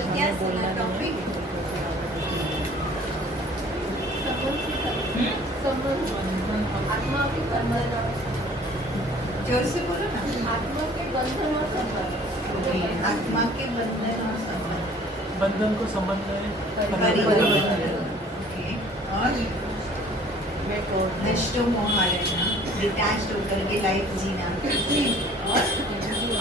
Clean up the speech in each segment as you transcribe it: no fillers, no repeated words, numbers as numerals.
कल क्या टॉपिक? आत्मा के बंधन और जोर से बोलो ना। आत्मा के बंधन और संबंध। आत्मा के बंधन और संबंध, बंधन को संबंध है परिवर्तन। ओके, और नष्टो मोहारना, डिटैच्ड होकर के लाइफ जीना। और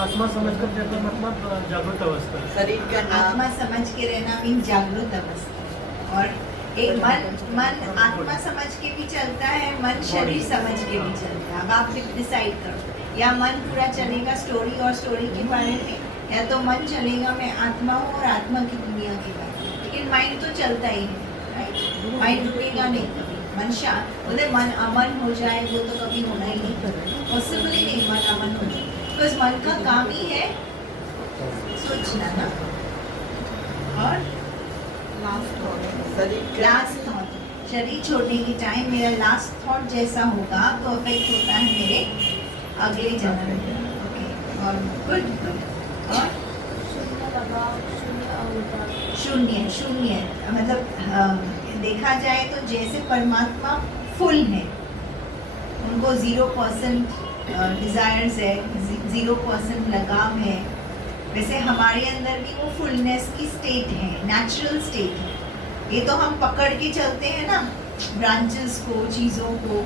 आत्मा समझकर रहना मतलब जागृत अवस्था। शरीर का नाम आत्मा समझ के रहना मीन जागृत अवस्था। और एक मन आत्मा समझ के भी चलता है, मन शरीर समझ के भी चलता है। अब आप डिसाइड करो, या मन पूरा चलेगा स्टोरी और स्टोरी के बारे में, या तो मन चलेगा मैं आत्मा हूँ और आत्मा की दुनिया के बारे में। लेकिन माइंड तो चलता ही है, माइंड रुकेगा नहीं कभी। मन शांत बोले मन अमन हो जाए, वो तो कभी होना ही नहीं, पॉसिबल ही नहीं मन अमन हो जाए। बिकॉज मन का काम ही है सोचना ना। और शरीर का लास्ट थॉट, शरीर छोड़ने के टाइम मेरा लास्ट थॉट जैसा होगा तो अफेक्ट होता है मेरे अगले जन्म में। ओके, और गुड गुड। और शून्य लगाव, शून्य अहंकार। शून्य शून्य मतलब देखा जाए तो जैसे परमात्मा फुल है, उनको 0% डिजायर्स है, 0% लगाव है, वैसे हमारे अंदर भी वो फुलनेस की स्टेट है, नेचुरल स्टेट है। ये तो हम पकड़ के चलते हैं ना ब्रांचेस को, चीज़ों को,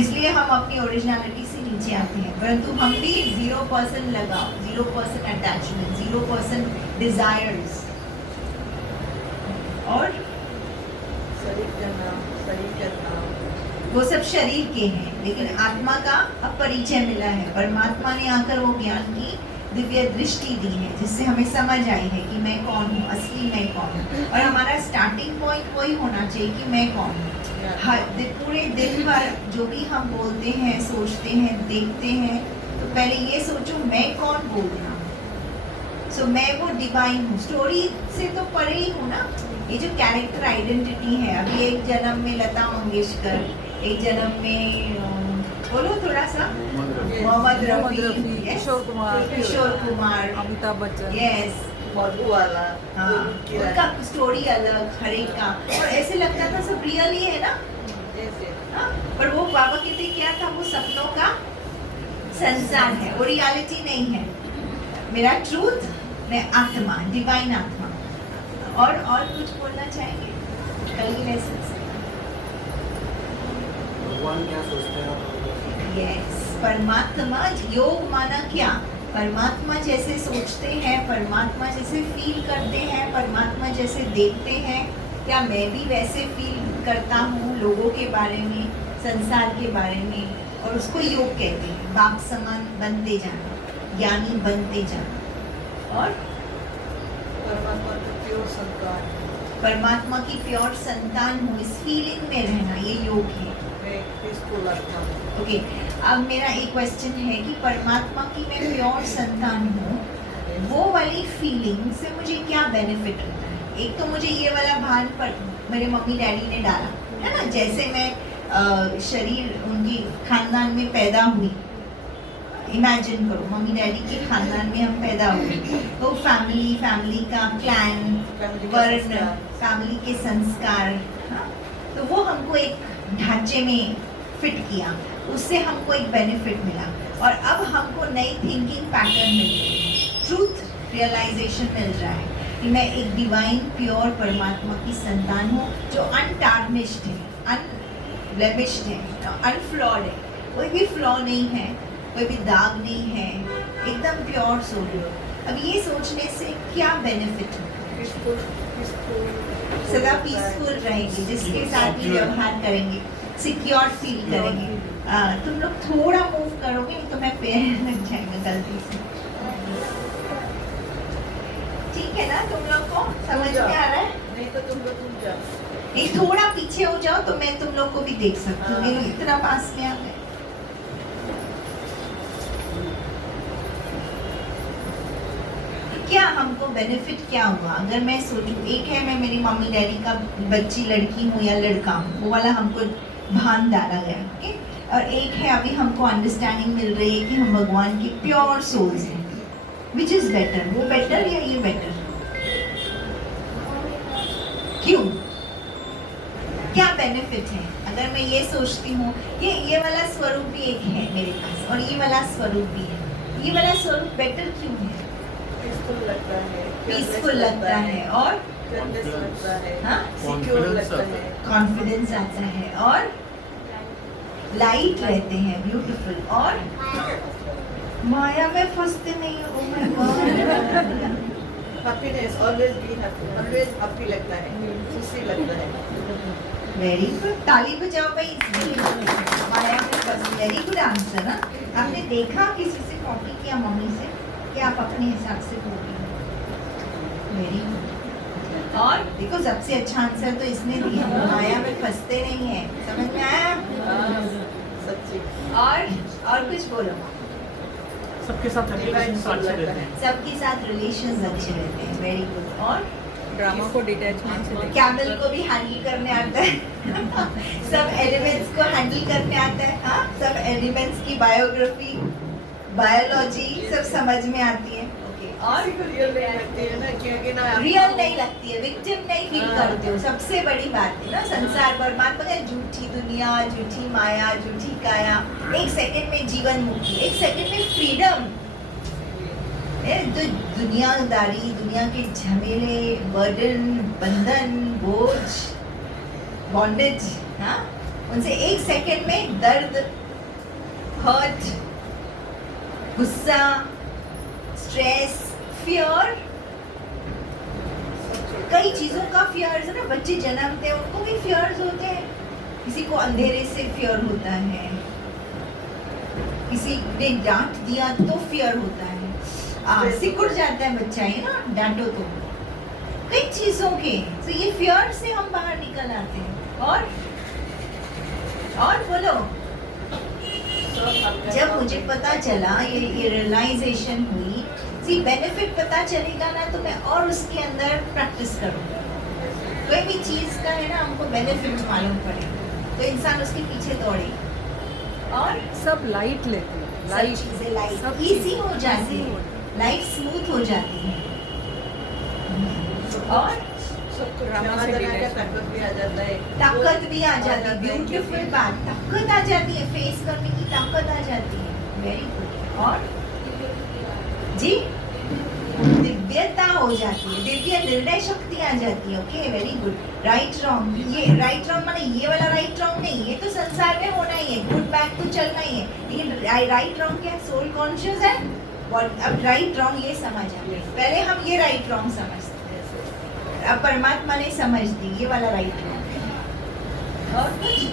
इसलिए हम अपनी ओरिजिनलिटी से नीचे आते हैं। परंतु हम भी 0% लगाव, 0% अटैचमेंट, 0% डिजायर्स। और शरीर का नाम वो सब शरीर के हैं, लेकिन आत्मा का अब परिचय मिला है। परमात्मा ने आकर वो ज्ञान की दिव्य दृष्टि दी है, जिससे हमें समझ आई है कि मैं कौन हूँ, असली मैं कौन हूँ। और हमारा स्टार्टिंग पॉइंट वही होना चाहिए कि मैं कौन हूँ। पूरे दिन भर जो भी हम बोलते हैं, सोचते हैं, देखते हैं, तो पहले ये सोचो मैं कौन बोल रहा हूँ। सो मैं वो डिवाइन हूँ, स्टोरी से तो परे ही हूँ ना। ये जो कैरेक्टर आइडेंटिटी है, अभी एक जन्म में लता मंगेशकर, एक जन्म में बोलो थोड़ा सा मोहम्मद रफी, किशोर कुमार, अमिताभ बच्चन, यस, मधु वाला हाँ, उनका स्टोरी अलग, हर एक का। और ऐसे लगता था सब रियल ही है ना, जैसे हाँ? पर वो बाबा कहते क्या था, वो सपनों का संसार है, वो रियलिटी नहीं है। मेरा ट्रूथ, मैं आत्मा, डिवाइन आत्मा। और कुछ बोलना चाहेंगे कल की लेसन से? भगवान क्या सोचते हैं? यस, परमात्मा योग माना क्या? परमात्मा जैसे सोचते हैं, परमात्मा जैसे फील करते हैं, परमात्मा जैसे देखते हैं, क्या मैं भी वैसे फील करता हूँ लोगों के बारे में, संसार के बारे में? और उसको योग कहते हैं, बाप समान बनते जाना, ज्ञानी बनते जाना। और परमात्मा का प्योर संतान परमात्मा की प्योर संतान हूँ, इस फीलिंग में रहना, ये योग है। मैं पीसफुल आत्मा हूँ। ओके, अब मेरा एक क्वेश्चन है कि परमात्मा की मैं प्योर संतान हूँ, वो वाली फीलिंग से मुझे क्या बेनिफिट होता है? एक तो मुझे ये वाला भान पर मेरे मम्मी डैडी ने डाला है ना, जैसे मैं शरीर उनकी खानदान में पैदा हुई, इमेजिन करो मम्मी डैडी के खानदान में हम पैदा हुए, तो फैमिली का क्लैन, वर्ण, फैमिली के संस्कार, हाँ? तो वो हमको एक ढांचे में फिट किया, उससे हमको एक बेनिफिट मिला। और अब हमको नई थिंकिंग पैटर्न मिल रही है, ट्रूथ रियलाइजेशन मिल रहा है कि मैं एक डिवाइन प्योर परमात्मा की संतान हूँ, जो अनटार्निश्ड है, अनब्लेमिश्ड है, अनफ्लॉड है, कोई भी फ्लॉ नहीं है, कोई भी दाग नहीं है, एकदम प्योर सोल। अब ये सोचने से क्या बेनिफिट होता है? सदा पीसफुल रहेंगे, जिसके साथ भी व्यवहार करेंगे सिक्योर फील करेंगे। तुम लोग थोड़ा मूव करोगे नहीं तो मैं पैर लग जाएगा गलती से, ठीक है ना? तुम लोग को समझ में आ रहा है? नहीं तो तुम जाओ। नहीं, थोड़ा पीछे हो जाओ तो मैं तुम लोग को भी देख सकती हूँ, मेरे इतना पास में आ गए। क्या हमको बेनिफिट क्या हुआ अगर मैं सोचूं? एक है मैं मेरी मम्मी डैडी का बच्ची, लड़की हूँ या लड़का हूँ, वो वाला हमको भान डाला गया, ओके? और एक है अभी हमको अंडरस्टैंडिंग मिल रही है कि हम भगवान के प्योर सोल्स हैं। विच इज़ बेटर, वो बेटर या ये बेटर? क्यों? क्या बेनिफिट है? अगर मैं ये सोचती हूँ कि ये वाला स्वरूप भी एक है मेरे पास और ये वाला स्वरूप भी है, ये वाला स्वरूप बेटर क्यों है? पीसफुल लगता है, पीसफुल लगता है और केयरलेस लगता है, हाँ? सिक्योर Confidence लगता आता है, कॉन्फिडेंस आता है और लाइट रहते हैं, ब्यूटीफुल और माया में फंसते नहीं हो। Oh my God. Happiness, always be happy, always happy लगता है, खुशी लगता है। वेरी गुड, ताली बजाओ भाई इसके लिए। माया में फंस, वेरी गुड आंसर। ना आपने देखा किसी से कॉपी किया मम्मी से कि आप अपने हिसाब से बोली? Very good. और देखो सबसे अच्छा आंसर तो इसने दिया, माया में फंसते नहीं है। समझ में आया? सच्ची। और कुछ बोलो। सबके साथ रिलेशंस अच्छे रहते हैं। सबके साथ रिलेशंस अच्छे रहते हैं, वेरी गुड। और ड्रामा को डिटैचमेंट से देखते कैमल को भी हैंडल करने आता है। सब एलिमेंट्स को हैंडल करने आता है। हाँ, सब एलिमेंट्स की बायोग्राफी, बायोलॉजी सब समझ में आती है। ओके, और किसी को रियल नहीं लगती है ना, क्योंकि ना आपको- रियल नहीं लगती है, विक्टिम नहीं फील हाँ। करते हो। सबसे बड़ी बात है ना, संसार बर्बाद मगर झूठी दुनिया, झूठी माया, झूठी काया। एक सेकंड में जीवन मुक्ति, एक सेकंड में फ्रीडम। तो दुनियादारी, दुनिया के झमेले, बर्डन, बंधन, बोझ, बॉन्डेज, हाँ, उनसे एक सेकंड में दर्द, हर्ट, गुस्सा, स्ट्रेस, फियर, कई चीजों का फियर है ना। बच्चे जन्मते हैं उनको भी फियर्स होते हैं। किसी को अंधेरे से फियर होता है, किसी ने डांट दिया तो फियर होता है, सिकुड़ जाता है बच्चा, है ना, डांटो तो। कई चीजों के तो ये फियर से हम बाहर निकल आते हैं। और बोलो। जब मुझे पता चला, ये रियलाइजेशन हुई, सी बेनिफिट पता चलेगा ना तो मैं और उसके अंदर प्रैक्टिस करूँगा। कोई भी चीज़ का है ना, हमको बेनिफिट मालूम पड़े तो इंसान उसके पीछे दौड़े। और सब लाइट लेते हैं, सब लाइट चीज़ें लाइफ सब इजी चीज़ें हो जाती easy है, हो जाती लाइफ स्मूथ हो जाती है। और सबको ड्रामा क्षमा से करने का detachment। ताकत भी आ जाता है, ताकत भी आ जाती है, जाता है, ब्यूटीफुल क्योंकि- बात, ताकत आ जाती है, फेस करने की ताकत आ जाती है। Very good. और जी, दिव्यता हो जाती है, दिव्य निर्णय शक्ति आ जाती है। Okay, very good. Right wrong, ये राइट रॉन्ग माने ये वाला राइट रॉन्ग नहीं, ये तो संसार में होना ही है, गुड बैड तो चलना ही है। लेकिन राइट रॉन्ग क्या है? सोल कॉन्शियस है। अब राइट रॉन्ग ये समझ आ गई। पहले हम ये राइट रॉन्ग समझते, अब परमात्मा ने समझ दी ये वाला राइट रॉन्ग है। और कुछ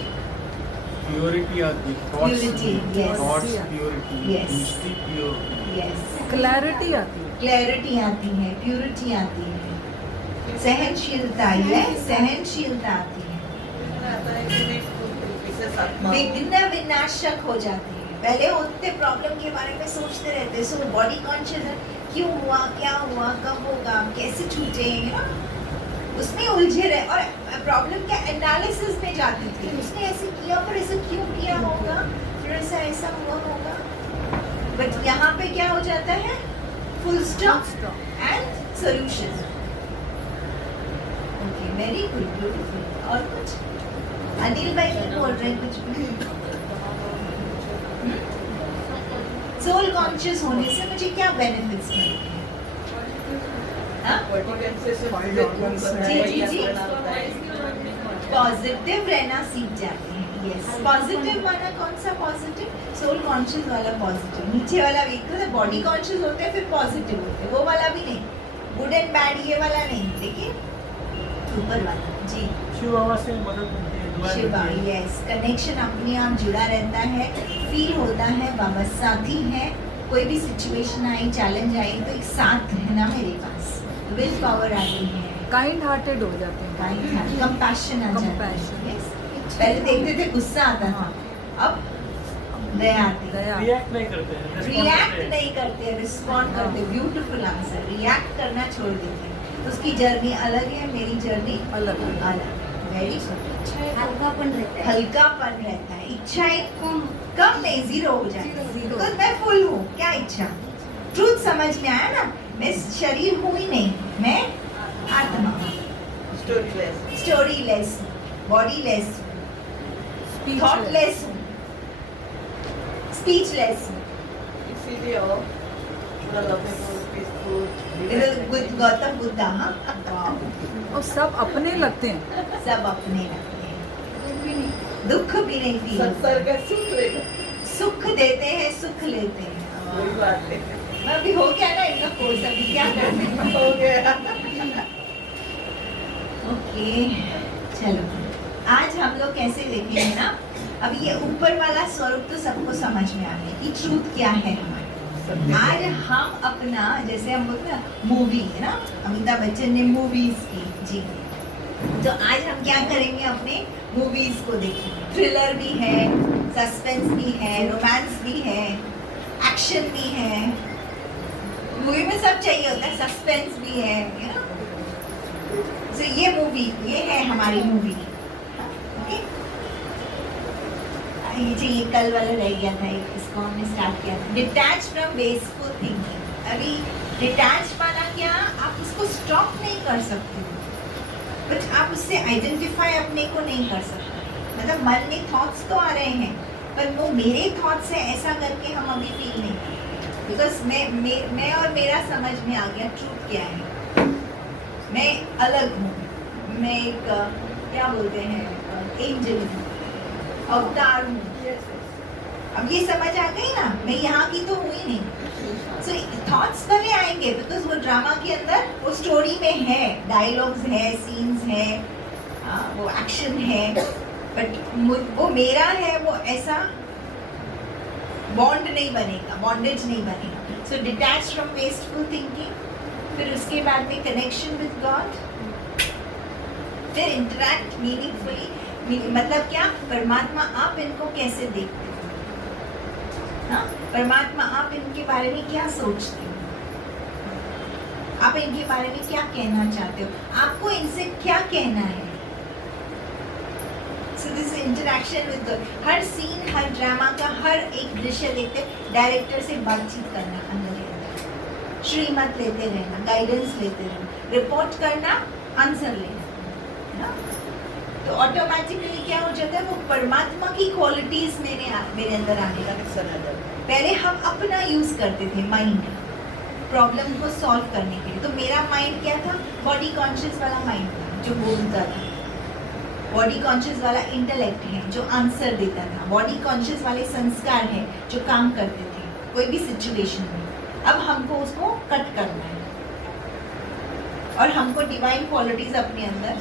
प्योरिटी आती है, Purity, yes. Thoughts purity, Yes. दृष्टि प्योर, यस, क्लैरिटी आती है। क्लैरिटी आती है, प्यूरिटी आती है, सहनशीलता है, सहनशीलता आती है, आता है कि नहीं, विशेष आत्मा विघ्न विनाशक हो जाती है। पहले होते प्रॉब्लम के बारे में सोचते रहते, सो बॉडी कॉन्शियस है, क्यों हुआ, क्या हुआ, कब होगा, कैसे छूटे, उसमें उलझे रहे और प्रॉब्लम के एनालिसिस में जाती थी। उसने ऐसे किया पर ऐसे क्यों किया होगा, फिर ऐसा हुआ होगा। बट यहाँ पे क्या हो जाता है? Full stop and solution. Okay, very good, beautiful. और कुछ अनिल भाई भी बोल रहे हैं कुछ? सोल कॉन्शियस होने से मुझे क्या बेनिफिट्स मिलते हैं? हाँ? पॉजिटिव रहना सीख जाते हैं। यस, पॉजिटिव माना कौन सा पॉजिटिव? सोल कॉन्शियस वाला पॉजिटिव। नीचे वाला भी तो बॉडी कॉन्शियस होते हैं, फिर पॉजिटिव होते हैं, वो वाला भी नहीं, गुड एंड बैड ये वाला नहीं, लेकिन ऊपर वाला। जी, शिव बाबा से मदद मिलती है, दुआ शिवा, मिलती है। यस, कनेक्शन अपने आप जुड़ा रहता है, फील होता है बाबा साथी है। कोई भी सिचुएशन आई, चैलेंज आई तो एक साथ है ना मेरे पास, विल पावर आ गई है, काइंड हार्टेड हो जाते हैं। कंपैशन आ जाता है। Compassion. Yes. पहले देखते थे गुस्सा आता था, अब दया आती है। दया रिएक्ट नहीं करते हैं, respond रिएक्ट करते हैं। नहीं करते, रिस्पॉन्ड करते। ब्यूटीफुल आंसर, रिएक्ट करना छोड़ देते हैं। उसकी जर्नी अलग है, मेरी जर्नी अलग है। अलग। Very good. हल्कापन रहता है। हल्कापन रहता है, इच्छाएं कम नहीं, जीरो हो जाती है। Zero. तो मैं फुल हूँ, क्या इच्छा? ट्रूथ समझ में आया ना, मैं शरीर हूँ ही नहीं, मैं आत्मा हूँ। Storyless. स्टोरी लेस हूँ, बॉडी लेस हूँ, थॉटलेस हूँ, स्पीचलेस हूँ। इसीलिए वो पूरा lovable, peaceful, गौतम बुद्ध, हाँ वाह, और सब अपने लगते हैं। सब अपने लगते हैं, दुख भी नहीं फील, संसार का सुख लेगा। सुख देते हैं, सुख लेते हैं। कोई बात नहीं, अभी हो गया ना इनका कोर्स, अभी क्या करते हैं? हो गया। ओके, चलो आज हम लोग कैसे देखेंगे ना, अब ये ऊपर वाला स्वरूप तो सबको समझ में आ गया कि ट्रूथ क्या है हमारी। आज हम अपना, जैसे हम बोलते हैं मूवी है ना, अमिताभ बच्चन ने मूवीज की जी, तो आज हम क्या करेंगे, अपने मूवीज को देखेंगे। थ्रिलर भी है, सस्पेंस भी है, रोमांस भी है, एक्शन भी है, मूवी में सब चाहिए होता है, सस्पेंस भी है, you know? तो ये मूवी, ये है हमारी मूवी। ओके, ये जो ये कल वाला रह गया था, इसको हमने स्टार्ट किया था, डिटैच फ्रॉम वेस्टफुल थिंकिंग। अभी डिटैच वाला क्या, आप उसको स्टॉप नहीं कर सकते, बट आप उससे आइडेंटिफाई अपने को नहीं कर सकते। मतलब मन में थॉट्स तो आ रहे हैं, पर वो मेरे थॉट्स है ऐसा करके हम अभी फील नहीं करते, बिकॉज मैं और मेरा समझ में आ गया ट्रूथ क्या है। मैं अलग हूँ, मैं एक क्या बोलते हैं, एंजल हूँ, अवतार हूँ। अब ये समझ आ गई ना, मैं यहाँ की तो हुई नहीं। सो थॉट्स भले आएंगे, बिकॉज वो ड्रामा के अंदर वो स्टोरी में है, डायलॉग्स है, सीन्स है, वो एक्शन है, बट वो मेरा है, वो ऐसा बॉन्ड नहीं बनेगा, बॉन्डेज नहीं बनेगा। सो डिटैच फ्रॉम वेस्टफुल थिंकिंग, फिर उसके बाद में कनेक्शन विद गॉड, फिर इंटरैक्ट मीनिंगफुली। मतलब क्या, परमात्मा आप इनको कैसे देखते हो, हाँ? परमात्मा आप इनके बारे में क्या सोचते हो, आप इनके बारे में क्या कहना चाहते हो, आपको इनसे क्या कहना है। So this interaction with God, हर सीन, हर ड्रामा का हर एक दृश्य देखते डायरेक्टर से बातचीत करना, अंदर ही अंदर श्रीमत लेते रहना, गाइडेंस लेते रहना, रिपोर्ट करना, आंसर लेना ना, तो ऑटोमेटिकली क्या हो जाता है, वो परमात्मा की क्वालिटीज मेरे अंदर आने लगता है। पहले हम अपना यूज करते थे माइंड, प्रॉब्लम को सॉल्व करने के लिए। तो मेरा माइंड क्या था, बॉडी कॉन्शियस वाला माइंड था जो बोलता था, बॉडी कॉन्शियस वाला इंटेलेक्ट है जो आंसर देता था, बॉडी कॉन्शियस वाले संस्कार है जो काम करते थे कोई भी सिचुएशन में। अब हमको उसको कट करना है और हमको डिवाइन क्वालिटीज अपने अंदर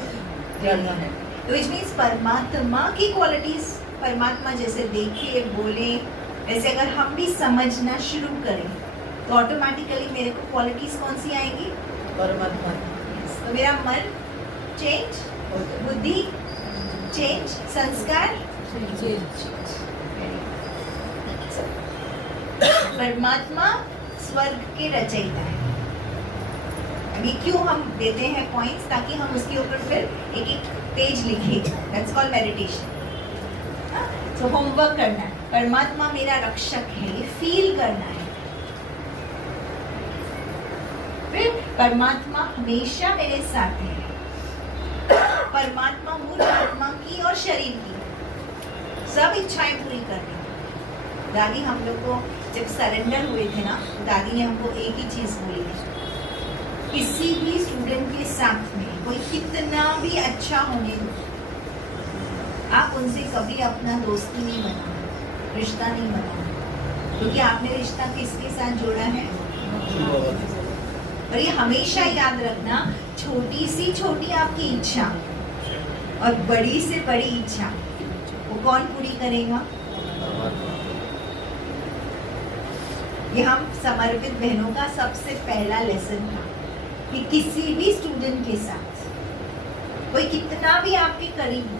लेना है। तो विच मीन्स परमात्मा की क्वालिटीज, परमात्मा जैसे देखे बोले वैसे अगर हम भी समझना शुरू करें तो ऑटोमेटिकली मेरे को क्वालिटीज कौन सी आएंगी, परमात्मा। तो मेरा मन चेंज, बुद्धि चेंज, संस्कार परमात्मा स्वर्ग के रचयिता है। अभी क्यों हम देते हैं पॉइंट्स, ताकि हम उसके ऊपर फिर एक एक पेज लिखें। That's called meditation. तो होमवर्क करना है, परमात्मा मेरा रक्षक है, ये फील करना है। फिर परमात्मा हमेशा मेरे साथ है, परमात्मा मूल आत्मा की और शरीर की सब इच्छाएं पूरी करनी। दादी हम लोग को जब सरेंडर हुए थे ना, दादी ने हमको एक ही चीज बोली थी, किसी भी स्टूडेंट के साथ में कोई कितना भी अच्छा होने दो, आप उनसे कभी अपना दोस्ती नहीं बनाना, रिश्ता नहीं बनाना, क्योंकि आपने रिश्ता किसके साथ जोड़ा है। और ये हमेशा याद रखना, छोटी सी छोटी आपकी इच्छा और बड़ी से बड़ी इच्छा वो कौन पूरी करेगा। ये हम समर्पित बहनों का सबसे पहला लेसन था कि किसी भी स्टूडेंट के साथ कोई कितना भी आपके करीब हो,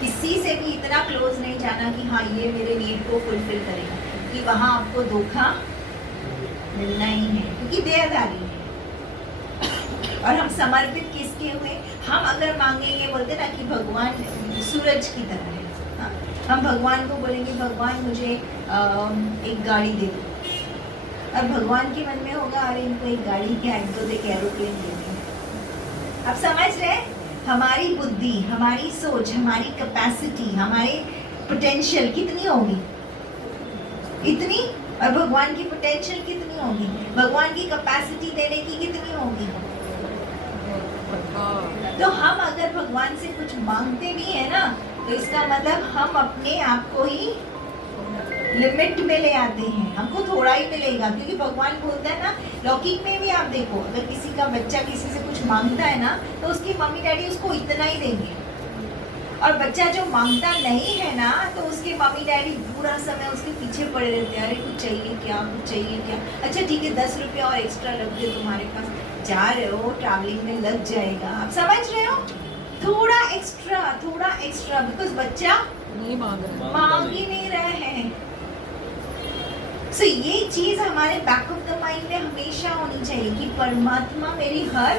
किसी से भी इतना क्लोज नहीं जाना कि हाँ ये मेरे नीड को फुलफिल करेगा, कि वहाँ आपको धोखा मिलना ही है, क्योंकि देयदारी है। और हम समर्पित किसके हुए, हम अगर मांगेंगे, बोलते ना कि भगवान सूरज की तरह है, हाँ? हम भगवान को बोलेंगे भगवान मुझे एक गाड़ी दे दो, और भगवान के मन में होगा अरे इनको एक गाड़ी क्या, इनको तो एक एरोप्लेन दे दें। आप समझ रहे हैं? हमारी बुद्धि, हमारी सोच, हमारी कैपेसिटी, हमारे पोटेंशियल कितनी होगी, इतनी, और भगवान की पोटेंशियल कितनी होगी, भगवान की कैपेसिटी देने की कितनी होगी। तो हम अगर भगवान से कुछ मांगते भी है ना, तो इसका मतलब हम अपने आप को ही लिमिट में ले आते हैं। हमको थोड़ा ही मिलेगा, क्योंकि भगवान बोलता है ना, लौकिक में भी आप देखो, अगर किसी का बच्चा किसी से कुछ मांगता है ना, तो उसकी मम्मी डैडी उसको इतना ही देंगे, और बच्चा जो मांगता नहीं है ना, तो उसके मम्मी डैडी पूरा समय उसके पीछे पड़े रहते हैं, अरे कुछ चाहिए क्या, कुछ चाहिए क्या, अच्छा ठीक है 10 रुपया और एक्स्ट्रा रख दे, तुम्हारे पास जा रहे हो ट्रैवलिंग में लग जाएगा। आप समझ रहे हो? थोड़ा एक्स्ट्रा, बिकॉज बच्चा नहीं मांग रहे। मांग ही नहीं रहे हैं। सो ये चीज हमारे बैक ऑफ द माइंड में हमेशा होनी चाहिए कि परमात्मा मेरी हर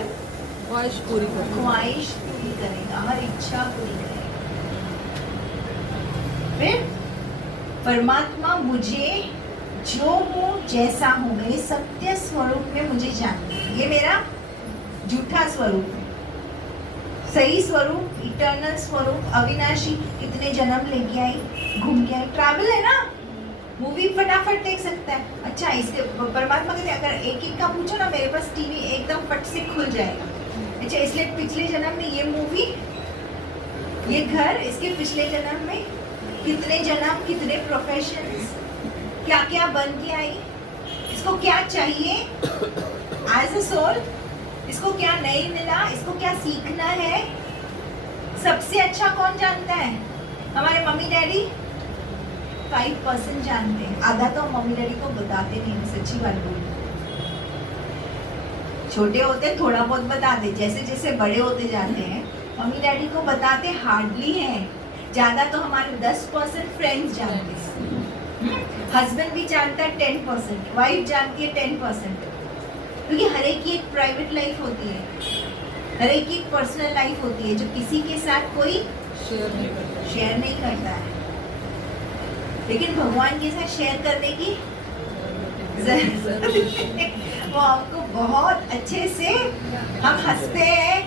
ख्वाहिश पूरी कर। ख्वाहिश पूरी करेगा, हर इच्छा पूरी करेगा। फिर परमात्मा मुझे जो हूँ जैसा हूँ, मेरे सत्य स्वरूप में मुझे जानते हैं। ये मेरा झूठा स्वरूप है, सही स्वरूप, इटर्नल स्वरूप, अविनाशी। कितने जन्म लेके आई, घूम के आई, ट्रैवल है ना, मूवी फटाफट देख सकता है। अच्छा, इसके परमात्मा कहते अगर एक एक का पूछो ना, मेरे पास टीवी एकदम फट से खुल जाएगा। अच्छा, इसलिए पिछले जन्म में ये मूवी, ये घर, इसके पिछले जन्म में कितने जन्म, कितने प्रोफेशंस, क्या क्या बन के आई, इसको क्या चाहिए एज अ सोल, इसको क्या नहीं मिला, इसको क्या सीखना है, सबसे अच्छा कौन जानता है? हमारे मम्मी डैडी 5% जानते हैं, आधा तो मम्मी डैडी को बताते नहीं। मैं सच्ची बात बोलूं, छोटे होते थोड़ा बहुत बता दे, जैसे जैसे बड़े होते जाते हैं मम्मी डैडी को बताते हार्डली हैं, ज्यादा तो हमारे 10% फ्रेंड्स जानते हैं, हस्बैंड भी जानता है 10%, वाइफ जानती है 10%, क्योंकि हर एक की एक प्राइवेट लाइफ होती है, हर एक की एक पर्सनल लाइफ होती है, जो किसी के साथ कोई शेयर नहीं करता है। लेकिन भगवान के साथ शेयर करने की जरूरत वो आपको बहुत अच्छे से, हम हंसते हैं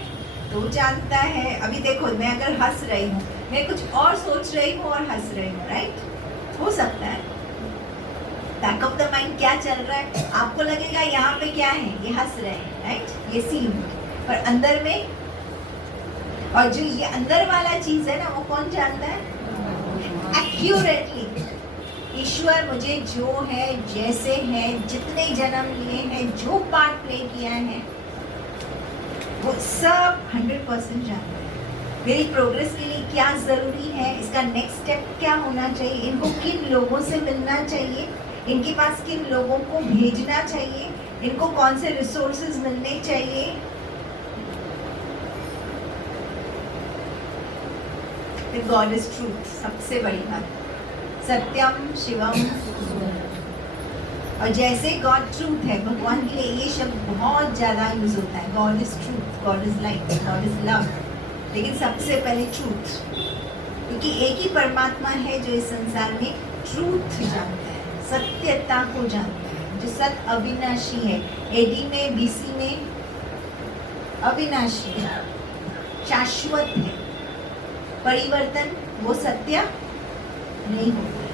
तो जानता है। अभी देखो, मैं अगर हंस रही हूँ, मैं कुछ और सोच रही हूँ और हंस रही हूँ, राइट? हो सकता है बैक ऑफ द माइंड क्या चल रहा है, आपको लगेगा यहाँ पे क्या है, ये हंस रहे हैं, राइट, ये सीन, पर अंदर में, और जो ये अंदर वाला चीज है ना, वो कौन जानता है एक्यूरेटली? ईश्वर मुझे जो है, जैसे है, जितने जन्म लिए हैं, जो पार्ट प्ले किया है, वो सब 100% जानता है। मेरी प्रोग्रेस के लिए क्या जरूरी है, इसका नेक्स्ट स्टेप क्या होना चाहिए, इनको किन लोगों से मिलना चाहिए, इनके पास किन लोगों को भेजना चाहिए, इनको कौन से रिसोर्सेज मिलने चाहिए। गॉड इज ट्रूथ, सबसे बड़ी बात, सत्यम शिवम। और जैसे गॉड ट्रूथ है, भगवान के लिए ये शब्द बहुत ज्यादा यूज होता है, God is truth, God is light, God is love, लेकिन सबसे पहले ट्रूथ, क्योंकि एक ही परमात्मा है जो इस संसार में ट्रूथ जानता है, सत्यता को जानता है, जो सत अविनाशी है, एडी में, बीसी में अविनाशी है, शाश्वत है, परिवर्तन वो सत्य नहीं होता।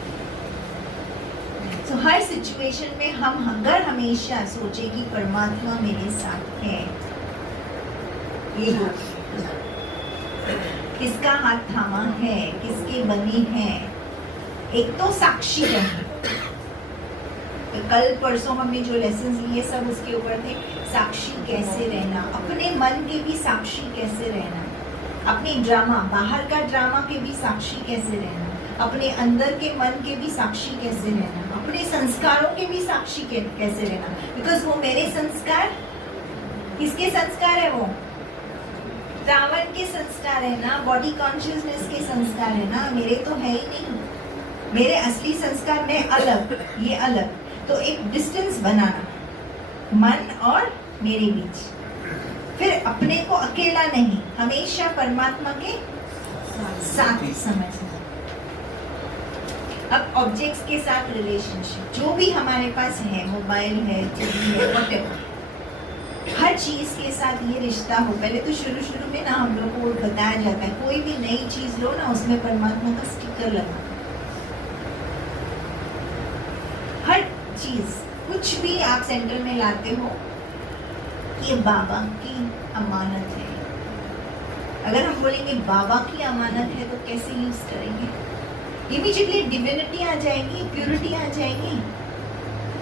तो हर सिचुएशन में हम अगर हमेशा सोचे कि परमात्मा मेरे साथ है, ये हो किसका हाथ थामा है, किसके बने हैं, एक तो साक्षी रहे। तो कल परसों हमने जो लेसन्स लिए सब उसके ऊपर थे, साक्षी कैसे रहना, अपने मन के भी साक्षी कैसे रहना, अपने ड्रामा, बाहर का ड्रामा के भी साक्षी कैसे रहना, अपने अंदर के मन के भी साक्षी कैसे रहना, अपने संस्कारों के भी साक्षी कैसे रहना, बिकॉज वो मेरे संस्कार, किसके संस्कार है वो? रावण के संस्कार है ना, बॉडी कॉन्शियसनेस के संस्कार है ना, मेरे तो है ही नहीं। मेरे असली संस्कार में अलग, ये अलग, तो एक डिस्टेंस बनाना मन और मेरे बीच, फिर अपने को अकेला नहीं, हमेशा परमात्मा के साथ समझना। अब ऑब्जेक्ट्स के साथ रिलेशनशिप, जो भी हमारे पास है, मोबाइल है, टीवी है, व्हाटएवर, हर चीज के साथ ये रिश्ता हो। पहले तो शुरू में ना हम लोग को बताया जाता है कोई भी नई चीज लो ना उसमें परमात्मा का स्टिकर लगा। हर चीज कुछ भी आप सेंटर में लाते हो ये बाबा की अमानत है। अगर हम बोलेंगे बाबा की अमानत है तो कैसे यूज करेंगे? इमीडिएटली डिविनिटी आ जाएगी, प्योरिटी आ जाएगी।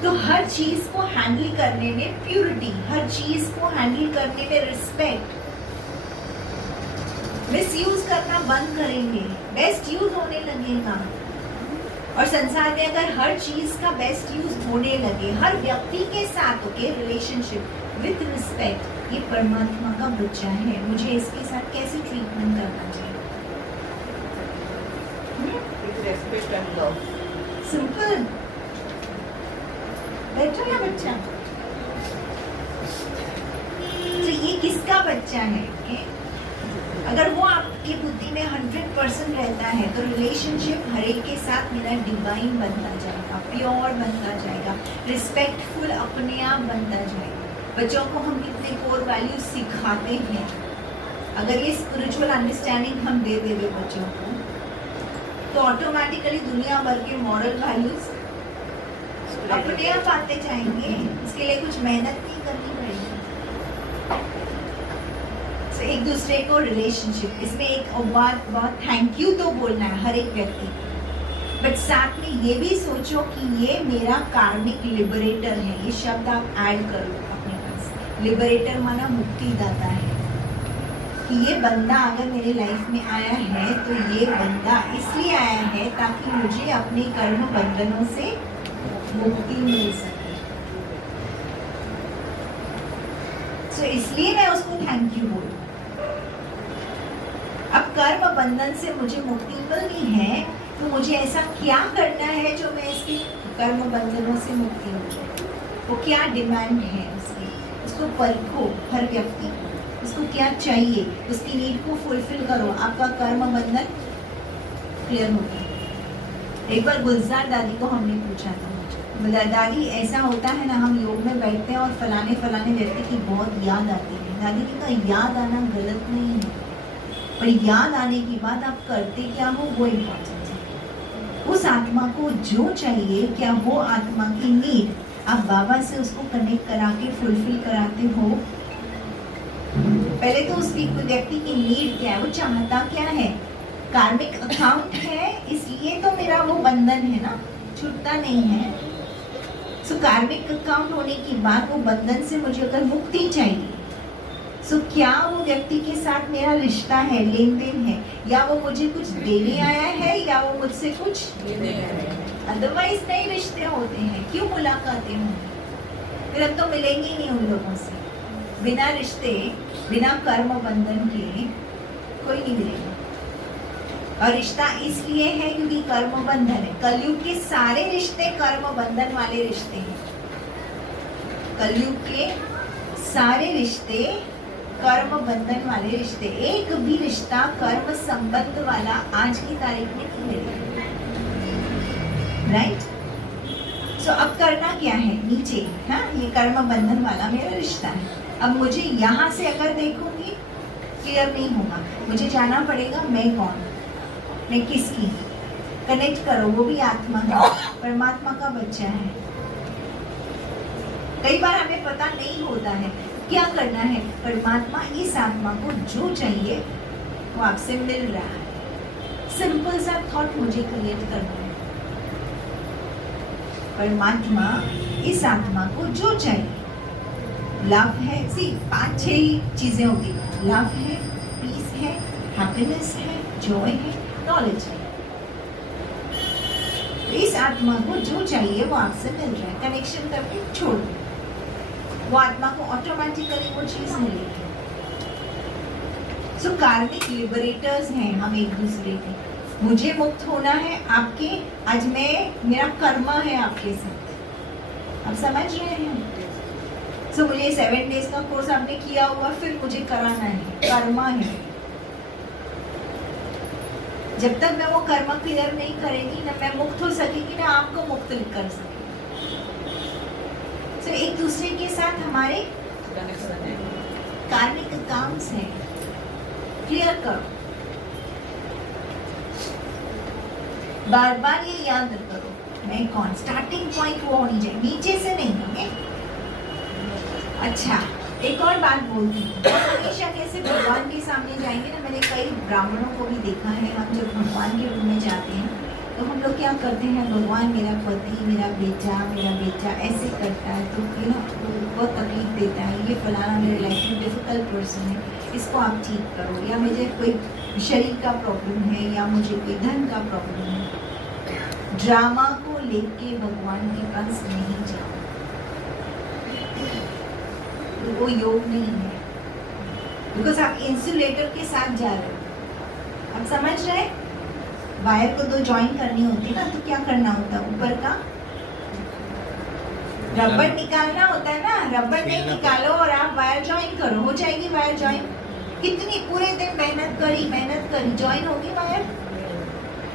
तो हर चीज को हैंडल करने में प्योरिटी, हर चीज को हैंडल करने में रिस्पेक्ट, मिसयूज करना बंद करेंगे, बेस्ट यूज होने लगेगा। और संसार में अगर हर चीज का बेस्ट यूज होने लगे हर व्यक्ति के साथ, ओके, रिलेशनशिप विथ रिस्पेक्ट, ये परमात्मा का बच्चा है, मुझे इसके साथ कैसे ट्रीटमेंट करना चाहिए? With respect and love. Simple. बैठो ना बच्चा। तो ये किसका बच्चा है? okay? अगर वो आपकी बुद्धि में 100% रहता है तो रिलेशनशिप हर एक के साथ मेरा डिवाइन बनता जाएगा, प्योर बनता जाएगा, रिस्पेक्टफुल अपने आप बनता जाएगा। बच्चों को हम कितने कोर वैल्यूज सिखाते हैं, अगर ये स्पिरिचुअल अंडरस्टैंडिंग हम दे देंगे बच्चों को तो ऑटोमेटिकली दुनिया भर के मॉरल वैल्यूज अपने आप आते जाएंगे। इसके लिए कुछ मेहनत नहीं करनी पड़ेगी। तो एक दूसरे को रिलेशनशिप, इसमें एक बात बहुत थैंक यू तो बोलना है हर एक व्यक्ति को, बट साथ में ये भी सोचो कि ये मेरा कार्मिक लिबरेटर है। ये शब्द आप ऐड कर लो अपने पास। लिबरेटर माना मुक्तिदाता है कि ये बंदा अगर मेरे लाइफ में आया है तो ये बंदा इसलिए आया है ताकि मुझे अपने कर्म बंधनों से मुक्ति मिल सके। तो इसलिए मैं उसको थैंक यू बोलूं। अब कर्म बंधन से मुझे मुक्ति मिलनी है तो मुझे ऐसा क्या करना है जो मैं इसके कर्म बंधनों से मुक्ति हो जाए? वो क्या डिमांड है उसकी, उसको परखो हर व्यक्ति को, उसको क्या चाहिए, उसकी नीड को फुलफिल करो, आपका कर्म बंधन क्लियर होगा। एक बार गुलजार दादी को हमने पूछा था, दादी ऐसा होता है ना हम योग में बैठते हैं और फलाने व्यक्ति की बहुत याद आती है। दादी ने कहा याद आना गलत नहीं है, पर याद आने के बाद आप करते क्या हो वो इम्पोर्टेंट है। उस आत्मा को जो चाहिए, क्या वो आत्मा की नीड आप बाबा से उसको कनेक्ट करा के फुलफिल कराते हो? पहले तो उस व्यक्ति की नीड क्या है, वो चाहता क्या है? कार्मिक अकाउंट है इसलिए तो मेरा वो बंधन है ना, छूटता नहीं है। सो कार्मिक अकाउंट होने के बाद वो बंधन से मुझे अगर मुक्ति चाहिए, सो क्या वो व्यक्ति के साथ मेरा रिश्ता है, लेन देन है, या वो मुझे कुछ देने आया है या वो मुझसे कुछ लेने आया है। अदरवाइज नए रिश्ते होते हैं, क्यों मुलाकातें होंगी? फिर हम तो मिलेंगे ही नहीं उन लोगों से। बिना रिश्ते, बिना कर्म बंधन के कोई नहीं मिलेगा। और रिश्ता इसलिए है क्योंकि कर्म बंधन है। कलयुग के सारे रिश्ते कर्म बंधन वाले रिश्ते हैं। कलयुग के सारे रिश्ते कर्म बंधन वाले रिश्ते, एक भी रिश्ता कर्म संबंध वाला आज की तारीख में नहीं मिलेगा, राइट? सो अब करना क्या है? नीचे, हाँ, ये कर्म बंधन वाला मेरा रिश्ता है। अब मुझे यहाँ से अगर देखूंगी क्लियर नहीं होगा, मुझे जाना पड़ेगा मैं कौन, मैं किसकी। कनेक्ट करो, वो भी आत्मा है, परमात्मा का बच्चा है। कई बार हमें पता नहीं होता है क्या करना है। परमात्मा इस आत्मा को जो चाहिए वो आपसे मिल रहा है। सिंपल सा थॉट मुझे क्रिएट करना है। परमात्मा इस आत्मा को जो चाहिए, लव है, सी 5-6 ही चीजें होती, लव है, पीस है, हैप्पीनेस है, जॉय है, नॉलेज है। तो इस आत्मा को जो चाहिए वो आपसे मिल रहा है। कनेक्शन करके छोड़ दो, वो आत्मा को ऑटोमेटिकली वो चीज मिलेगी। सो कार्मिक लिबरेटर्स हैं हम एक दूसरे के। मुझे मुक्त होना है आपके, आज मैं, मेरा कर्मा है आपके साथ, आप समझ रहे हैं? सो मुझे 7 डेज का कोर्स आपने किया हुआ, फिर मुझे कराना है, कर्मा है। जब तक मैं वो कर्म क्लियर नहीं करेगी ना मैं मुक्त हो सकेगी ना आपको मुक्त कर सकेगी। तो एक दूसरे के साथ हमारे कनेक्शन है। कार्मिक अकाउंट्स है, क्लियर करो। बार बार ये याद करो, मैं कौन, स्टार्टिंग पॉइंट वो होनी चाहिए, नीचे से नहीं है। अच्छा, एक और बात बोलती हूँ, हमेशा कैसे भगवान के सामने जाएंगे ना, मैंने कई ब्राह्मणों को भी देखा है, हम जब भगवान के रूम में जाते हैं तो हम लोग क्या करते हैं, भगवान मेरा पति, मेरा बेटा ऐसे करता है तो यू नो बहुत तकलीफ देता है, ये फलाना मेरे लाइफ में डिफिकल्ट पर्सन है, इसको आप ठीक करो, या मुझे कोई शरीर का प्रॉब्लम है, या मुझे कोई धन का प्रॉब्लम है। ड्रामा को लेके भगवान के पास नहीं जाओ, तो वो योग नहीं है, बिकॉज आप इंसुलेटर के साथ जा रहे हो। आप समझ रहे हैं, वायर को 2 जॉइन करनी होती ना, तो क्या करना होता है, ऊपर का रबर निकालना होता है ना, रबर नहीं निकालो और आप वायर जॉइन करो, हो जाएगी वायर जॉइन। कितनी पूरे दिन मेहनत करी, जॉइन होगी वायर?